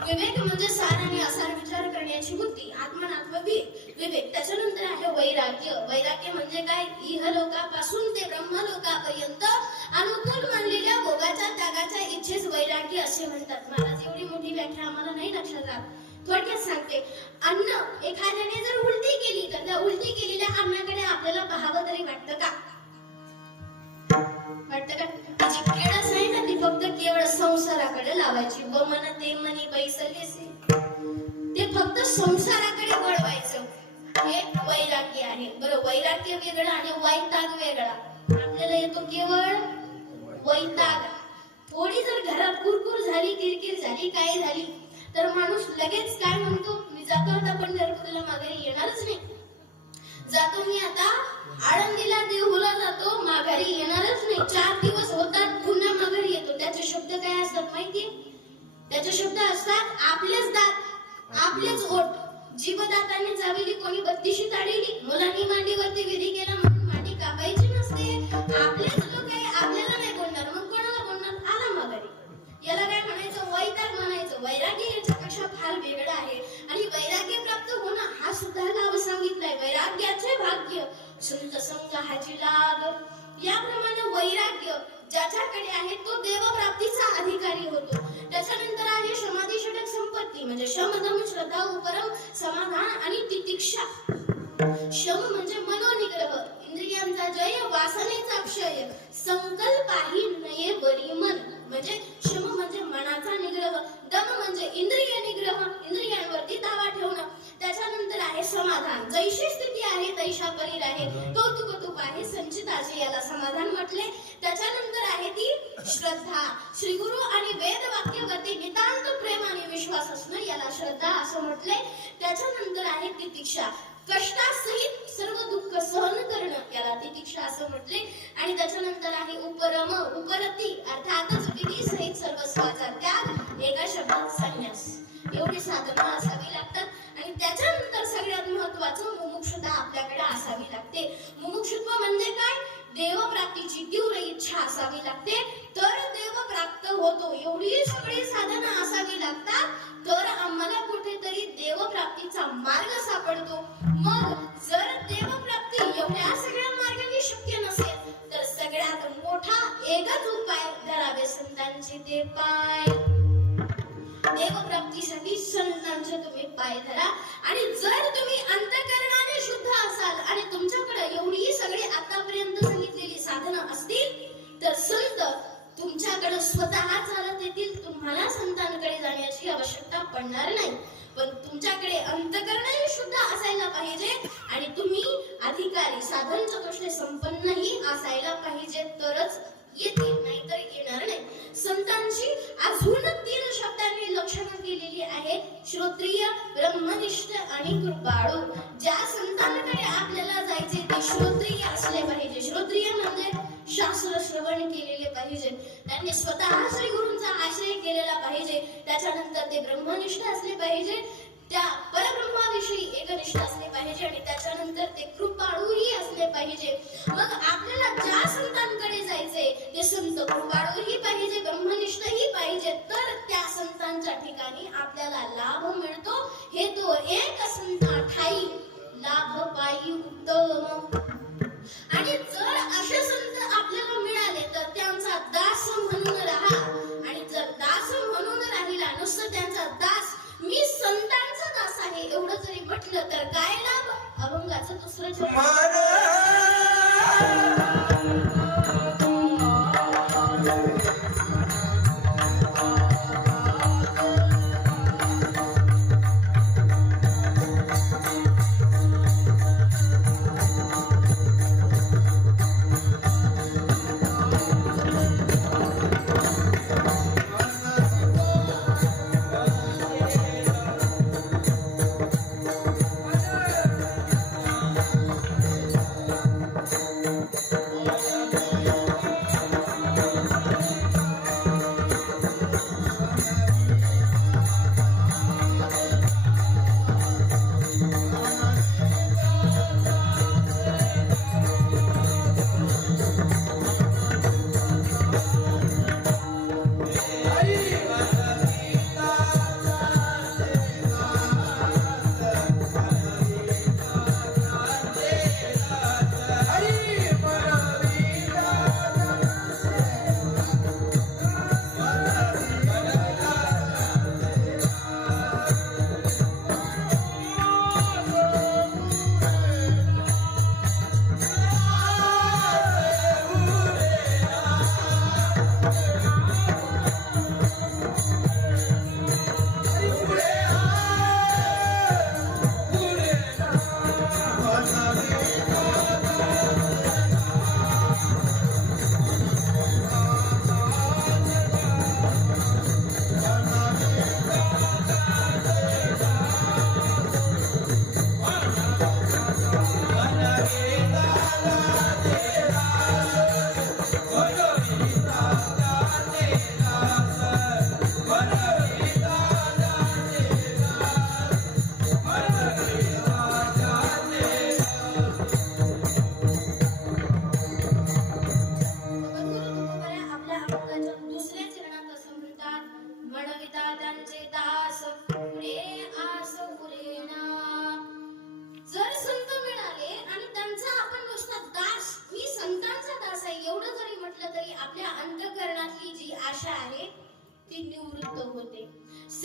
विवेक म्हणजे सार आणि असार विचार करण्याची बुद्धी, आत्मनात्म विवेक. त्याच्यानंतर आहे वैराग्य. वैराग्य म्हणजे काय? इहलोकापासून ते ब्रह्मलोकापर्यंत अनुकूल मानलेल्या भोगाच्या त्यागाच्या इच्छेस वैराग्य असे म्हणतात. महाराज एवढी मोठी व्याख्या आम्हाला नाही लक्षात राहत, थोडक्यात सांगते. अन्न एखाद्याने जर उलटी केली तर त्या उलटी केलेल्या अन्नाकडे आपल्याला पाहावं तरी वाटतं का? वाटतं का? त्याची किडस आहे ना, ती फक्त केवळ संसाराकडे लावायची. व मन ते मनी बैसलेसे, ते फक्त संसाराकडे वळवायचं. हे वैराग्य आहे. बरं, वैराग्य वेगळं आणि वैताग वेगळा. आपल्याला येतो केवळ वैताग. थोडी जर घरात कुरकुर झाली, किरकिर झाली, काय झाली तर माणूस लगेच काय म्हणतो, मी जातो आता पंढरपूरला, माघारी येणारच नाही. जातो मी आता आळंदीला, देहूला जातो, माघारी येणारच नाही. 4 दिवस होतात, पुन्हा माघारी येतो. त्याचे शब्द काय असतात माहितीये? त्याचे शब्द असतात, आपलेच दात, आपलेच ओठ, जीवदाताने चाविली, कोणी बत्तीशी ताडीली, मुलांनी मांडीवरती विधी केला म्हणून मांडी कापायची नसते. आपलेच लोक आहे, आपल्याला नाही बोलणार, मग कोणाला बोलणार? आला माघारी. याला काय म्हणायचं? वैताग म्हणायचं. वैराग्य याच्यापेक्षा फार वेगळं आहे. आणि वैराग्य प्राप्त होणं हा सुद्धा लाभ सांगितलाय. वैराग्याचे भाग्य संत संग हाची लाग. याप्रमाणे वैराग्य ज्याच्याकडे आहे तो देवप्राप्तीचा अधिकारी होतो. त्याच्यानंतर आहे समाधिषटक संपत्ती, म्हणजे शम, दम, श्रद्धा, उपरम, समाधान आणि तितिक्षा. शम म्हणजे मनोनिग्रह, इंद्रियांचा जय, वासनेचा क्षय, संकल्पाही नये बरी मन. म्हणजे शम म्हणजे मनाचा निग्रह, दम म्हणजे इंद्रिय निग्रह, इंद्रियांवरती ताबा ठेवणं. त्याच्यानंतर आहे समाधान, जैशी स्थिती आहे तैशा परी आहे, कौतुक तुक आहे संचिताचे, याला समाधान म्हटले. त्याच्यानंतर आहे ती श्रद्धा, श्री गुरु आणि वेद वाक्यावरती नितांत प्रेम आणि विश्वास असणं, याला श्रद्धा असं म्हटले. त्याच्यानंतर आहे तितिक्षा, कष्टासहित सर्व दुःख सहन करणं, याला तितिक्षा असं म्हटले. आणि त्याच्यानंतर आहे उपरम, उपरती अर्थातच विधी सहित सर्वस्वाचा त्याग, एका शब्दात संन्यास. एवढी साधनं असावी लागतात. आणि त्याच्यानंतर सगळ्यात महत्वाचं मुमुक्षुता आपल्याकडे असावी लागते. मुमुक्षुत्व म्हणजे काय? देवप्राप्तीची तीव्र इच्छा असावी लागते, तर देव प्राप्त होतो. एवढी सगळी साधनं असावी लागतात, तर आम्हाला कुठेतरी देवप्राप्तीचा मार्ग सापडतो. मग जर देवप्राप्ती एवढ्या सगळ्या मार्गाने शक्य नसेल, तर सगळ्यात मोठा एकच उपाय धरावे संतांचे ते पाय. देवप्राप्तीसाठी संतांचे तुम्ही पाय धरा. आणि जर तुम्ही अंतःकरणाने शुद्ध असाल आणि तुमच्याकडे एवढी सगळी आतापर्यंत सांगितलेली साधनं असतील, तर संत तुमच्याकडे स्वतः चालत येतील. तुम्हाला संतांकडे जाण्याची आवश्यकता पडणार नाही. पण तुमच्याकडे अंतःकरणही शुद्ध असायला पाहिजे आणि तुम्ही अधिकारी साधन चतुष्टय संपन्नही असायला पाहिजे, तरच येतील, नाहीतर येणार नाही. संतांची अजून 3 शब्दांनी लक्षणं केलेली आहेत: श्रोत्रिय, ब्रह्मनिष्ठ आणि कृपाळू. ज्या संतांकडे आपल्याला जायचे ते श्रोत्रिय असले पाहिजे. श्रोत्रिय म्हणजे शास्त्र श्रवण केलेले पाहिजे, त्यांनी स्वतः श्री गुरूंचा आश्रय केलेला पाहिजे. त्याच्यानंतर ते ब्रह्मनिष्ठ असले पाहिजे, त्या परब्रह्माविषयी एकनिष्ठ असले पाहिजे. आणि त्याच्यानंतर ते कृपाळूही असले पाहिजे. मग आपल्याला ज्या संतांकडे जायचे ते संत कृपाळूही पाहिजे, ब्रह्मनिष्ठही पाहिजे, तर त्या संतांच्या ठिकाणी आपल्याला लाभ मिळतो. हे तो एक संता ठाई लाभ पायी उत्तम. आणि जर असे संत आपल्याला मिळाले तर त्यांचा दास म्हणून राहा. आणि जर दास म्हणून राहिला, नुसतं त्यांचा दास, मी संतांचा दास आहे एवढं जरी म्हटलं, तर काय लाभ? अभंगाचं दुसरं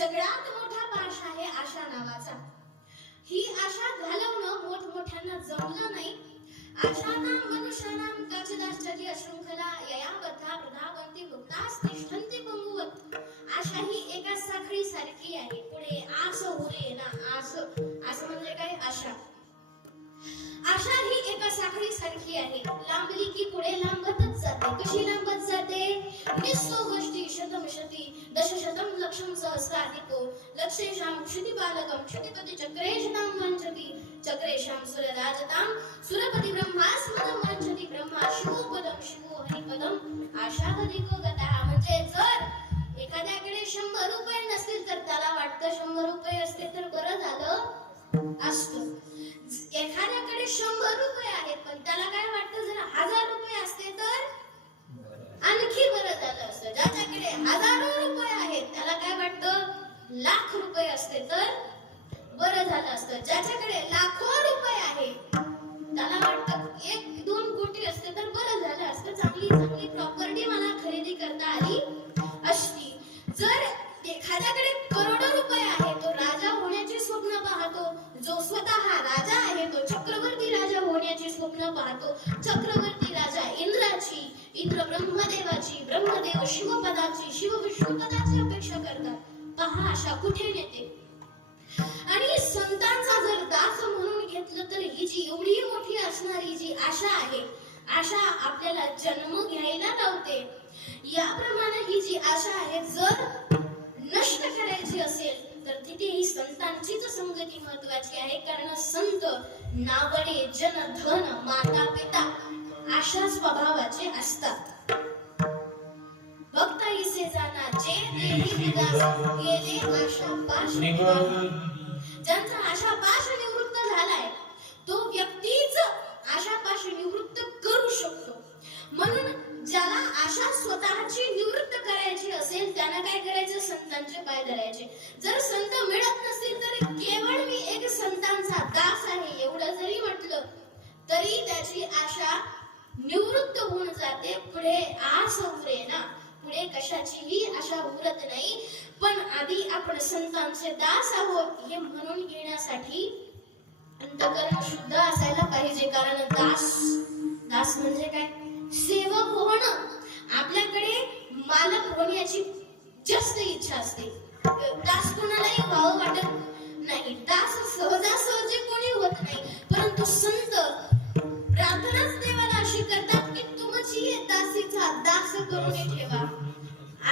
सगळ्यात मोठा पाश आहे आशा नावाचा. ही आशा घालवणं मोठमोठ्यांना जमलं नाही. आशानां मनुष्याणां काचिदाश्चर्य शृंखला यया बद्धा प्रधावन्ति मुक्तास् तिष्ठन्ति पंगुवत्. आशा ही एका साखळी सारखी आहे. पुढे आस होणे ना, आस म्हणजे काय? आशा. आशा ही एका साखळी सारखी आहे. लांबली की पुढे लांबतच जाते. कशी लांबत जाते? निस्सो गोष्टी शतम शती दशशतम लक्षम सहस्राधिको लक्षेषां क्षिति बालकं क्षितिपति चक्रेषतां वाञ्छति चक्रेषां सुरराजतां सुरपति ब्रह्मास्मदं वाञ्छति ब्रह्मा शिवोपदं शिवो हरिपदं आशाधिको गता. म्हणजे जर एखाद्याकडे 100 रुपये नसतील तर त्याला वाटतं 100 रुपये असते तर बरं झालं असतं. एखाद्याकडे 100 रुपये आहेत पण त्याला काय वाटतं जर 1000 रुपये असते तर आणखी बरं झालं असतं. ज्याच्याकडे हजारो रुपये आहेत त्याला काय वाटतं लाख रुपये असते तर बरं झालं असतं. ज्याच्याकडे लाखो रुपये आहेत त्याला वाटतं 1-2 कोटी असते तर बरं झालं असतं. चांगली प्रॉपर्टी मला खरेदी करता आली असती. जर एखाद्याकडे करोडो रुपये आहे तो राजा होण्याची स्वप्न पाहतो. जो स्वतः राजा आहे तो चक्रवर्ती राजा होण्याची स्वप्न पाहतो. चक्रवर्ती राजा इंद्राची, इंद्र ब्रह्मदेवाची, ब्रह्मदेव शिवपदाची, शिव विष्णुपदाची अपेक्षा करतात. पहा आशा कुठे नेते. आणि संतांचा जर दास म्हणून घेतलं तर ही जी एवढी मोठी असणारी जी आशा आहे, आशा आपल्याला जन्म घ्यायला लावते. याप्रमाणे ही जी आशा आहे जर नष्ट करायची असेल तर तिथे ही संतांचीच संगती महत्वाची आहे. कारण संत नावडे जन धन माता पिता अशा स्वभावाचे असतात. भक्त इसे जाना जे देही विलास गेले आशा पाश निवृत्त. ज्यांचा आशा पाश निवृत्त झालाय तो व्यक्तीच आशा पाश निवृत्त करू शकतो. म्हणून ज्याला आशा स्वतःची निवृत्त करायची असेल त्यानं काय करायचं? संतांचे पाय धरायचे. जर संत मिळत नसतील तर केवळ मी एक संतांचा दास आहे एवढं जरी म्हटलं तरी त्याची आशा निवृत्त होऊन जाते. पुढे आस उरेना, पुढे कशाचीही आशा उरत नाही. पण आधी आपण संतांचे दास आहोत हे म्हणून घेण्यासाठी अंतःकरण शुद्ध असायला पाहिजे. कारण दास म्हणजे काय? सेवक होणं. आपल्याकडे मालक होण्याची जास्त इच्छा असते. दास कोणालाही व्हावं वाटत नाही. दास सहजासहजी कोणी होत नाही. परंतु संत प्रार्थनाच देवाला अशी करतात की तुमची दासीचा दास करून ठेवा,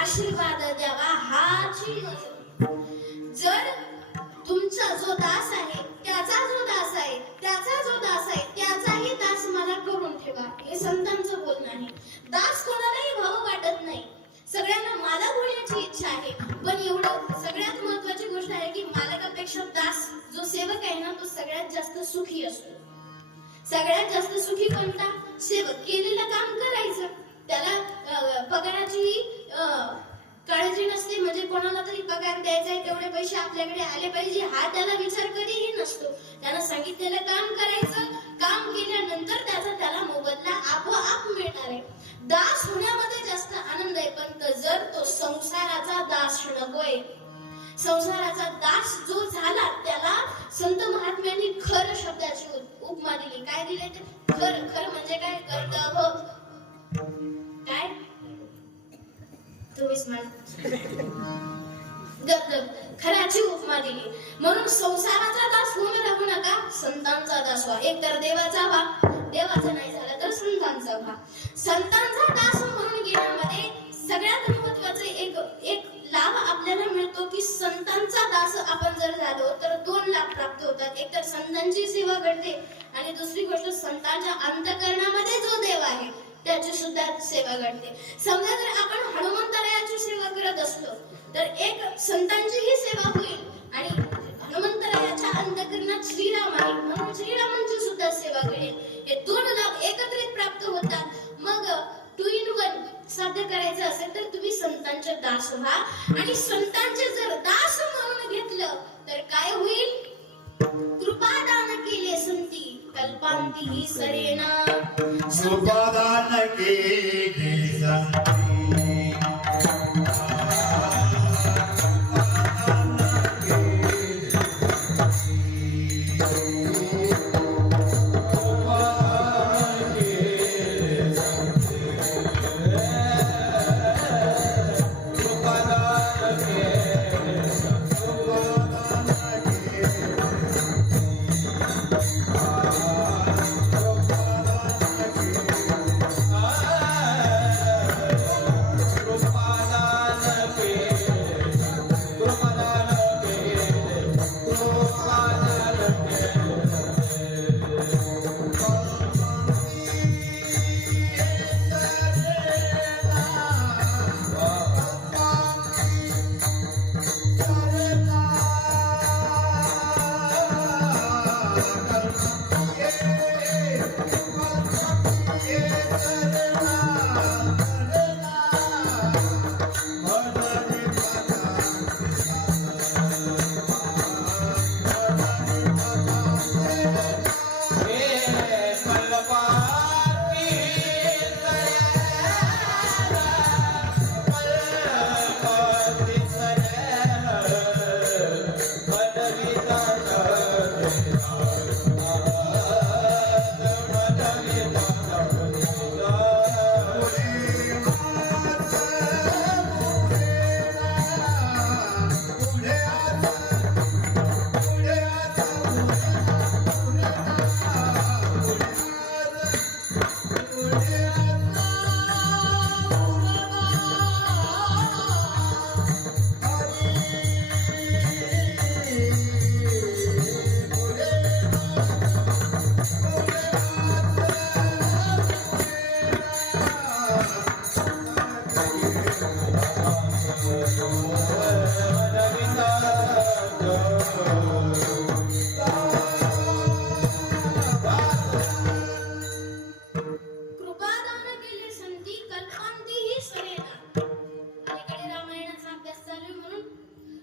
आशीर्वाद द्यावा हाची. जर तुमचा जो दास आहे त्याचा जो दास आहे त्याचाही दास मला करून ठेवा, हे संतांचं बोलणं आहे. दास कोणालाही व्हावं वाटत नाही. सगळ्यांना मालक होण्याची इच्छा आहे. पण एवढं सगळ्यात महत्वाची गोष्ट आहे की मालकापेक्षा दास जो सेवक आहे ना तो सगळ्यात जास्त सुखी असतो. सगळ्यात जास्त सुखी कोणता? सेवक. केलेलं काम करायचं, त्याला पगाराची काळजी नसते. म्हणजे कोणाला तरी पगार द्यायचा आहे तेवढे पैसे आपल्याकडे आले पाहिजे हा त्याला विचार कधीही नसतो. त्याला सांगितलेलं काम करायचं, काम केल्यानंतर त्याला मोबदला आपोआप मिळणार आहे. दास होण्यामध्ये जास्त आनंद आहे. पण जर तो संसाराचा दास नकोय, संसाराचा दास जो झाला त्याला संत महात्म्यांनी खर शब्दाची उपमा दिली. काय दिले ते? खर म्हणजे काय? कर्तव्य. काय तुम्हीच खराची उपमा दिली. म्हणून संसाराचा दास होऊन राहू नका, संतांचा दास व्हा. एक तर देवाचा व्हा, देवाचा नाही झाला तर संतांचा व्हा. संतांचा दास म्हणून घेण्यामध्ये सगळ्यात महत्वाचे एक लाभ आपल्याला मिळतो की संतांचा दास आपण जर झालो तर 2 लाभ प्राप्त होतात. एक तर संतांची सेवा घडते आणि दुसरी गोष्ट संतांच्या अंतःकरणामध्ये जो देव आहे त्याची सुद्धा सेवा घडते. समजा जर आपण हनुमंतरायाची सेवा करत असलो तर एक संतांचीही सेवा होईल आणि हनुमंतरायाच्या अंतःकरणात श्रीराम आहे म्हणून श्रीरामांची सुद्धा सेवा घडेल. हे 2 लाभ एकत्रित प्राप्त होतात. मग 2 in 1 साध्य करायचं असेल तर तुम्ही संतांचे दास व्हा. आणि संतांचे जर दास म्हणून घेतलं तर काय होईल? कृपादान केले संती कल्पांती ही सरेना. कृपादान केले संती कृपादान केले संती कल्पांती ही सरेना. अलीकडे रामायणाचा अभ्यास चालू आहे म्हणून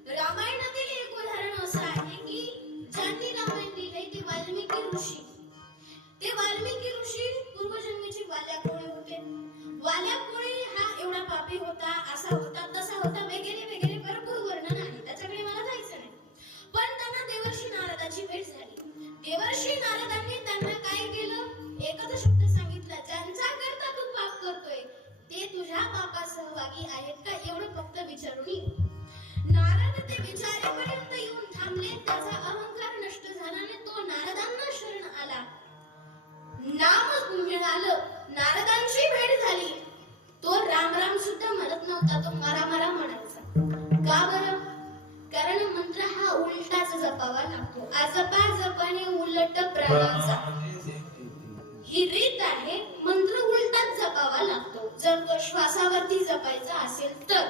रामायणातील एक उदाहरण असं आहे की ज्यांनी रामायण लिहिले ते वाल्मिकी ऋषी. ते वाल्मिकी ऋषी पूर्वजन्मीचे वाल्याकोळे होते. वाल्याकोळे हा एवढा पापी होता, असा होता, तसा होता, वगैरे वगैरे भरपूर वर्णन आहे, त्याच्याकडे मला जायचं नाही. पण त्यांना देवर्षी नारदाची भेट झाली. देवर्षी नारदांनी त्यांना काय केलं, एकच शब्द सांगितला, ज्यांचा करता तू पाप करतोय ते तुझ्या पापात सहभागी आहेत का, एवढं फक्त विचारून ये. नारद ते विचारेपर्यंत येऊन थांबले. त्याचा अहंकार नष्ट झाला आणि तो नारदांना शरण आला. नाम मिळालं, नारदांची भेट झाली. तो राम राम सुद्धा म्हणत नव्हता, तो मरा मरा म्हणायचा. का बरं? कारण मंत्र हा उलटाच जपावा लागतो. आजपा जपाने उलट प्राणाचा ही रीत आहे. मंत्र उलटाच जपावा लागतो. जर तो श्वासावरती जपायचा असेल तर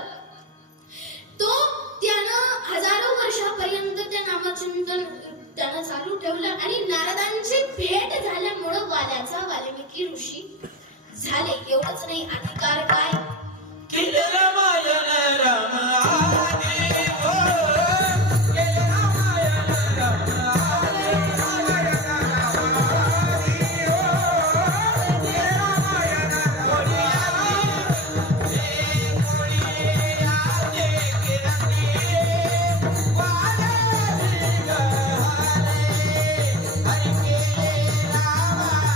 तो त्यानं हजारो वर्षापर्यंत त्या नामचिंतन त्यानं चालू ठेवलं आणि नारदांची भेट झाल्यामुळं वाल्याचा वाल्मिकी ऋषी झाले. एवढंच नाही, अधिकार काय केले रामायण राम आले हो, केले रामायण राम आले, रामायण राम आले हो, केले रामायण कोणी आले, कोणी आले किरणी वाले गहाले, हरी केले रामायण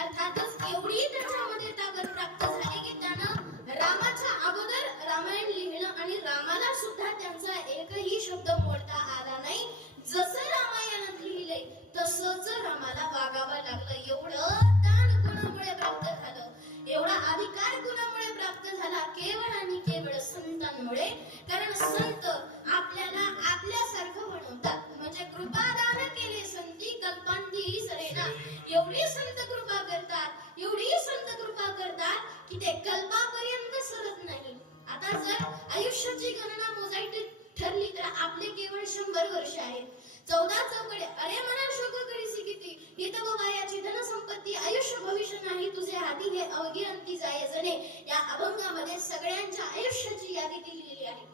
अर्थातच एवढी त्याच्यामध्ये ताकद प्राप्त झाली की त्यानं रामाच्या अगोदर रामायण लिहिलं आणि रामाला सुद्धा त्यांचा एकही शब्द बोलता आला नाही. जसं रामायणात लिहिलंय तसंच रामाला वागावं लागलं. एवढं दान कुणामुळे प्राप्त झालं, एवढा अधिकार कुणामुळे प्राप्त झाला, केवळ आणि केवळ संतांमुळे. कारण संत आपल्याला आपल्यासारखं बनवतात. म्हणजे कृपादान केले संती कल्पांती सरेना. एवढी संत कृपा करतात, एवढी संत कृपा करतात की ते कल्पापर्यंत सरत नाही. आता जर आयुष्याची गणना मोजायची ठरली तर आपले केवळ 100 वर्ष आहेत. 14 चौकडे अरे मना शोक करीसी किती, इथं वयाची धनसंपत्ती आयुष्य भविष्य नाही तुझे हाती, हे अवघी अंती जाय जणे. या अभंगामध्ये सगळ्यांच्या आयुष्याची यादी दिलेली आहे.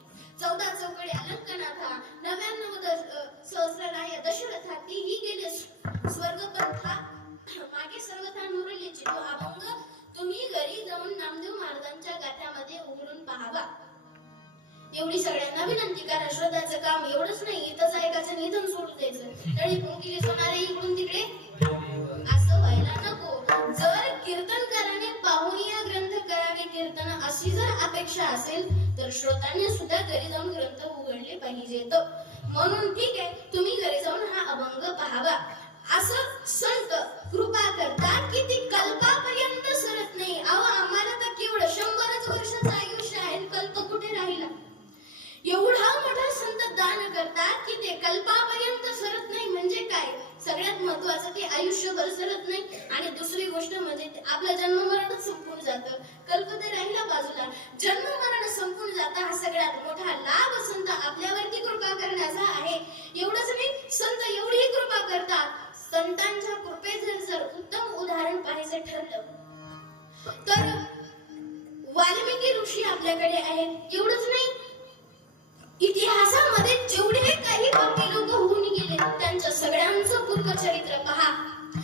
14 चौकडे अलंकनाथा, 99 सहस्रराय दशरथा, तीही गेले स्वर्गपंथा. मागे सर्वथा मुरलीची तो अभंग तुम्ही घरी जाऊन नामदेव महाराजांच्या गाथ्यामध्ये उघडून पाहावा. एवढी सगळ्यांना विनंती करा. श्रद्धाचं काम एवढंच नाही, इथंच ऐकायचं निधन सोडून द्यायचं, तळी फुंकिली सोनारे इकडून तिकडे असं व्हायला नको. जर कीर्तनकाराने पाहून या ग्रंथ करावे कीर्तन अशी जर अपेक्षा असेल तर श्रोतांनी सुद्धा घरी जाऊन ग्रंथ उघडले पाहिजेत. म्हणून ठीक आहे, तुम्ही घरी जाऊन हा अभंग पाहावा. असं संत कृपा करतात की ती कल्पापर्यंत सरत नाही. अहो आम्हाला तर केवढं 100च वर्षाचं आयुष्य आहे, कल्प कुठे राहिला. एवढा मोठा संत दान करतात की ते कल्पापर्यंत सरत नाही. म्हणजे काय, सगळ्यात महत्वाचं ते आयुष्यभर सरत नाही. आणि दुसरी गोष्ट म्हणजे आपलं जन्म मरण संपून जातं, कल्प तर राहिला बाजूला, जन्म मरण संपून जातं. हा सगळ्यात मोठा लाभ संत आपल्यावरती कृपा करण्याचा आहे. एवढंच नाही, संत एवढी कृपा करतात. संतांच्या कृपेचं जर उत्तम उदाहरण पाहायचं ठरलं तर वाल्मिकी ऋषी आपल्याकडे आहेत. एवढंच नाही, इतिहासामध्ये जेवढे काही बाकी लोक होऊन गेले त्यांचं सगळ्यांचं पूर्वचरित्र पहा.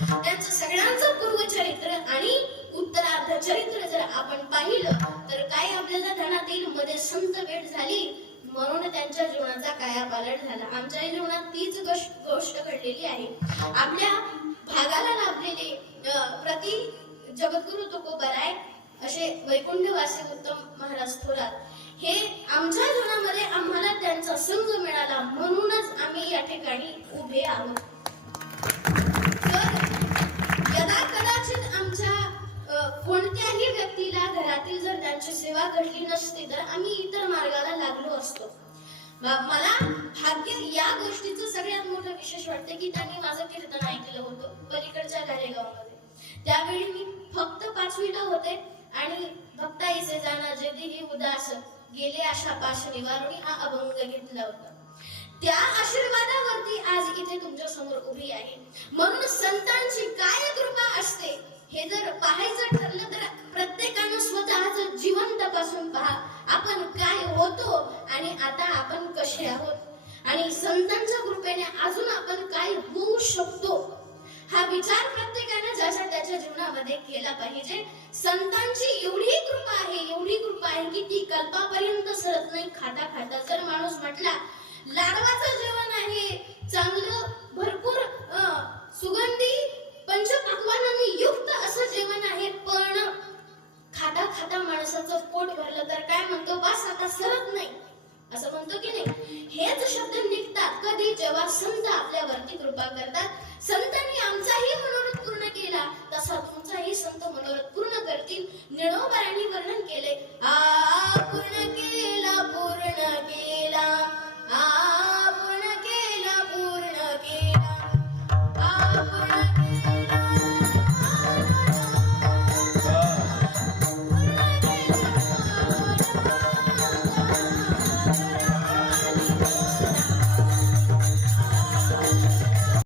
त्यांचं सगळ्यांचं पूर्वचरित्र आणि उत्तरार्ध चरित्र जर आपण पाहिलं तर काय आपल्याला ध्यानात येईल, मध्ये संत भेट झाली म्हणून त्यांच्या जीवनाचा कायापालट झाला. आमच्या जीवनात तीच गोष्ट घडलेली आहे. आपल्या भागाला लाभलेले प्रति जगद्गुरु तुकोबराय असे वैकुंठवासी उत्तम महाराज थोरात हे आमच्या जीवनामध्ये आम्हाला त्यांचा संग मिळाला म्हणूनच आम्ही या ठिकाणी उभे आहोत. तर यदा कदाचित आमच्या कोणत्याही व्यक्तीला घरातील जर त्यांची सेवा घडली नसती तर आम्ही इतर मार्गाला लागलो असतो. मला भाग्य या गोष्टीचं सगळ्यात मोठं विशेष वाटतं की त्यांनी माझं कीर्तन ऐकलं होतं पलीकडच्या गारेगावमध्ये. त्यावेळी मी फक्त 5वीला होते आणि भक्ताईचे जाणं जे दिली उदास गेले आशा पाश निवारुणी हा अभंग घेतला होता. त्या आशीर्वादावरती आज इथे तुमच्या समोर उभी आहे. म्हणून संतांची काय कृपा असते हे जर पाहायचं ठरलं तर प्रत्येकानं स्वतःचं जीवन तपासून पहा. आपण काय होतो आणि आता आपण कसे आहोत आणि संतांच्या कृपेने अजून आपण काय होऊ शकतो हा विचार प्रत्येकाने ज्याच्या त्याच्या जीवनामध्ये केला पाहिजे. संतांची एवढी कृपा आहे की ती कल्पापर्यंत सरत नाही. खाता खाता जर माणूस म्हटला लाडवाचं जेवण आहे, चांगलं भरपूर सुगंधी पंचपक्वानांनी युक्त असं जेवण आहे, पण खाता खाता माणसाचं पोट भरलं तर काय म्हणतो, बस आता सरत नाही असं म्हणतो की नाही. हेच शब्द निघतात कधी, जेव्हा संत आपल्यावरती कृपा करतात. संतांनी आमचाही मनोरथ पूर्ण केला तसा तुमचाही संत मनोरथ पूर्ण करतील. निळोबारांनी वर्णन केले,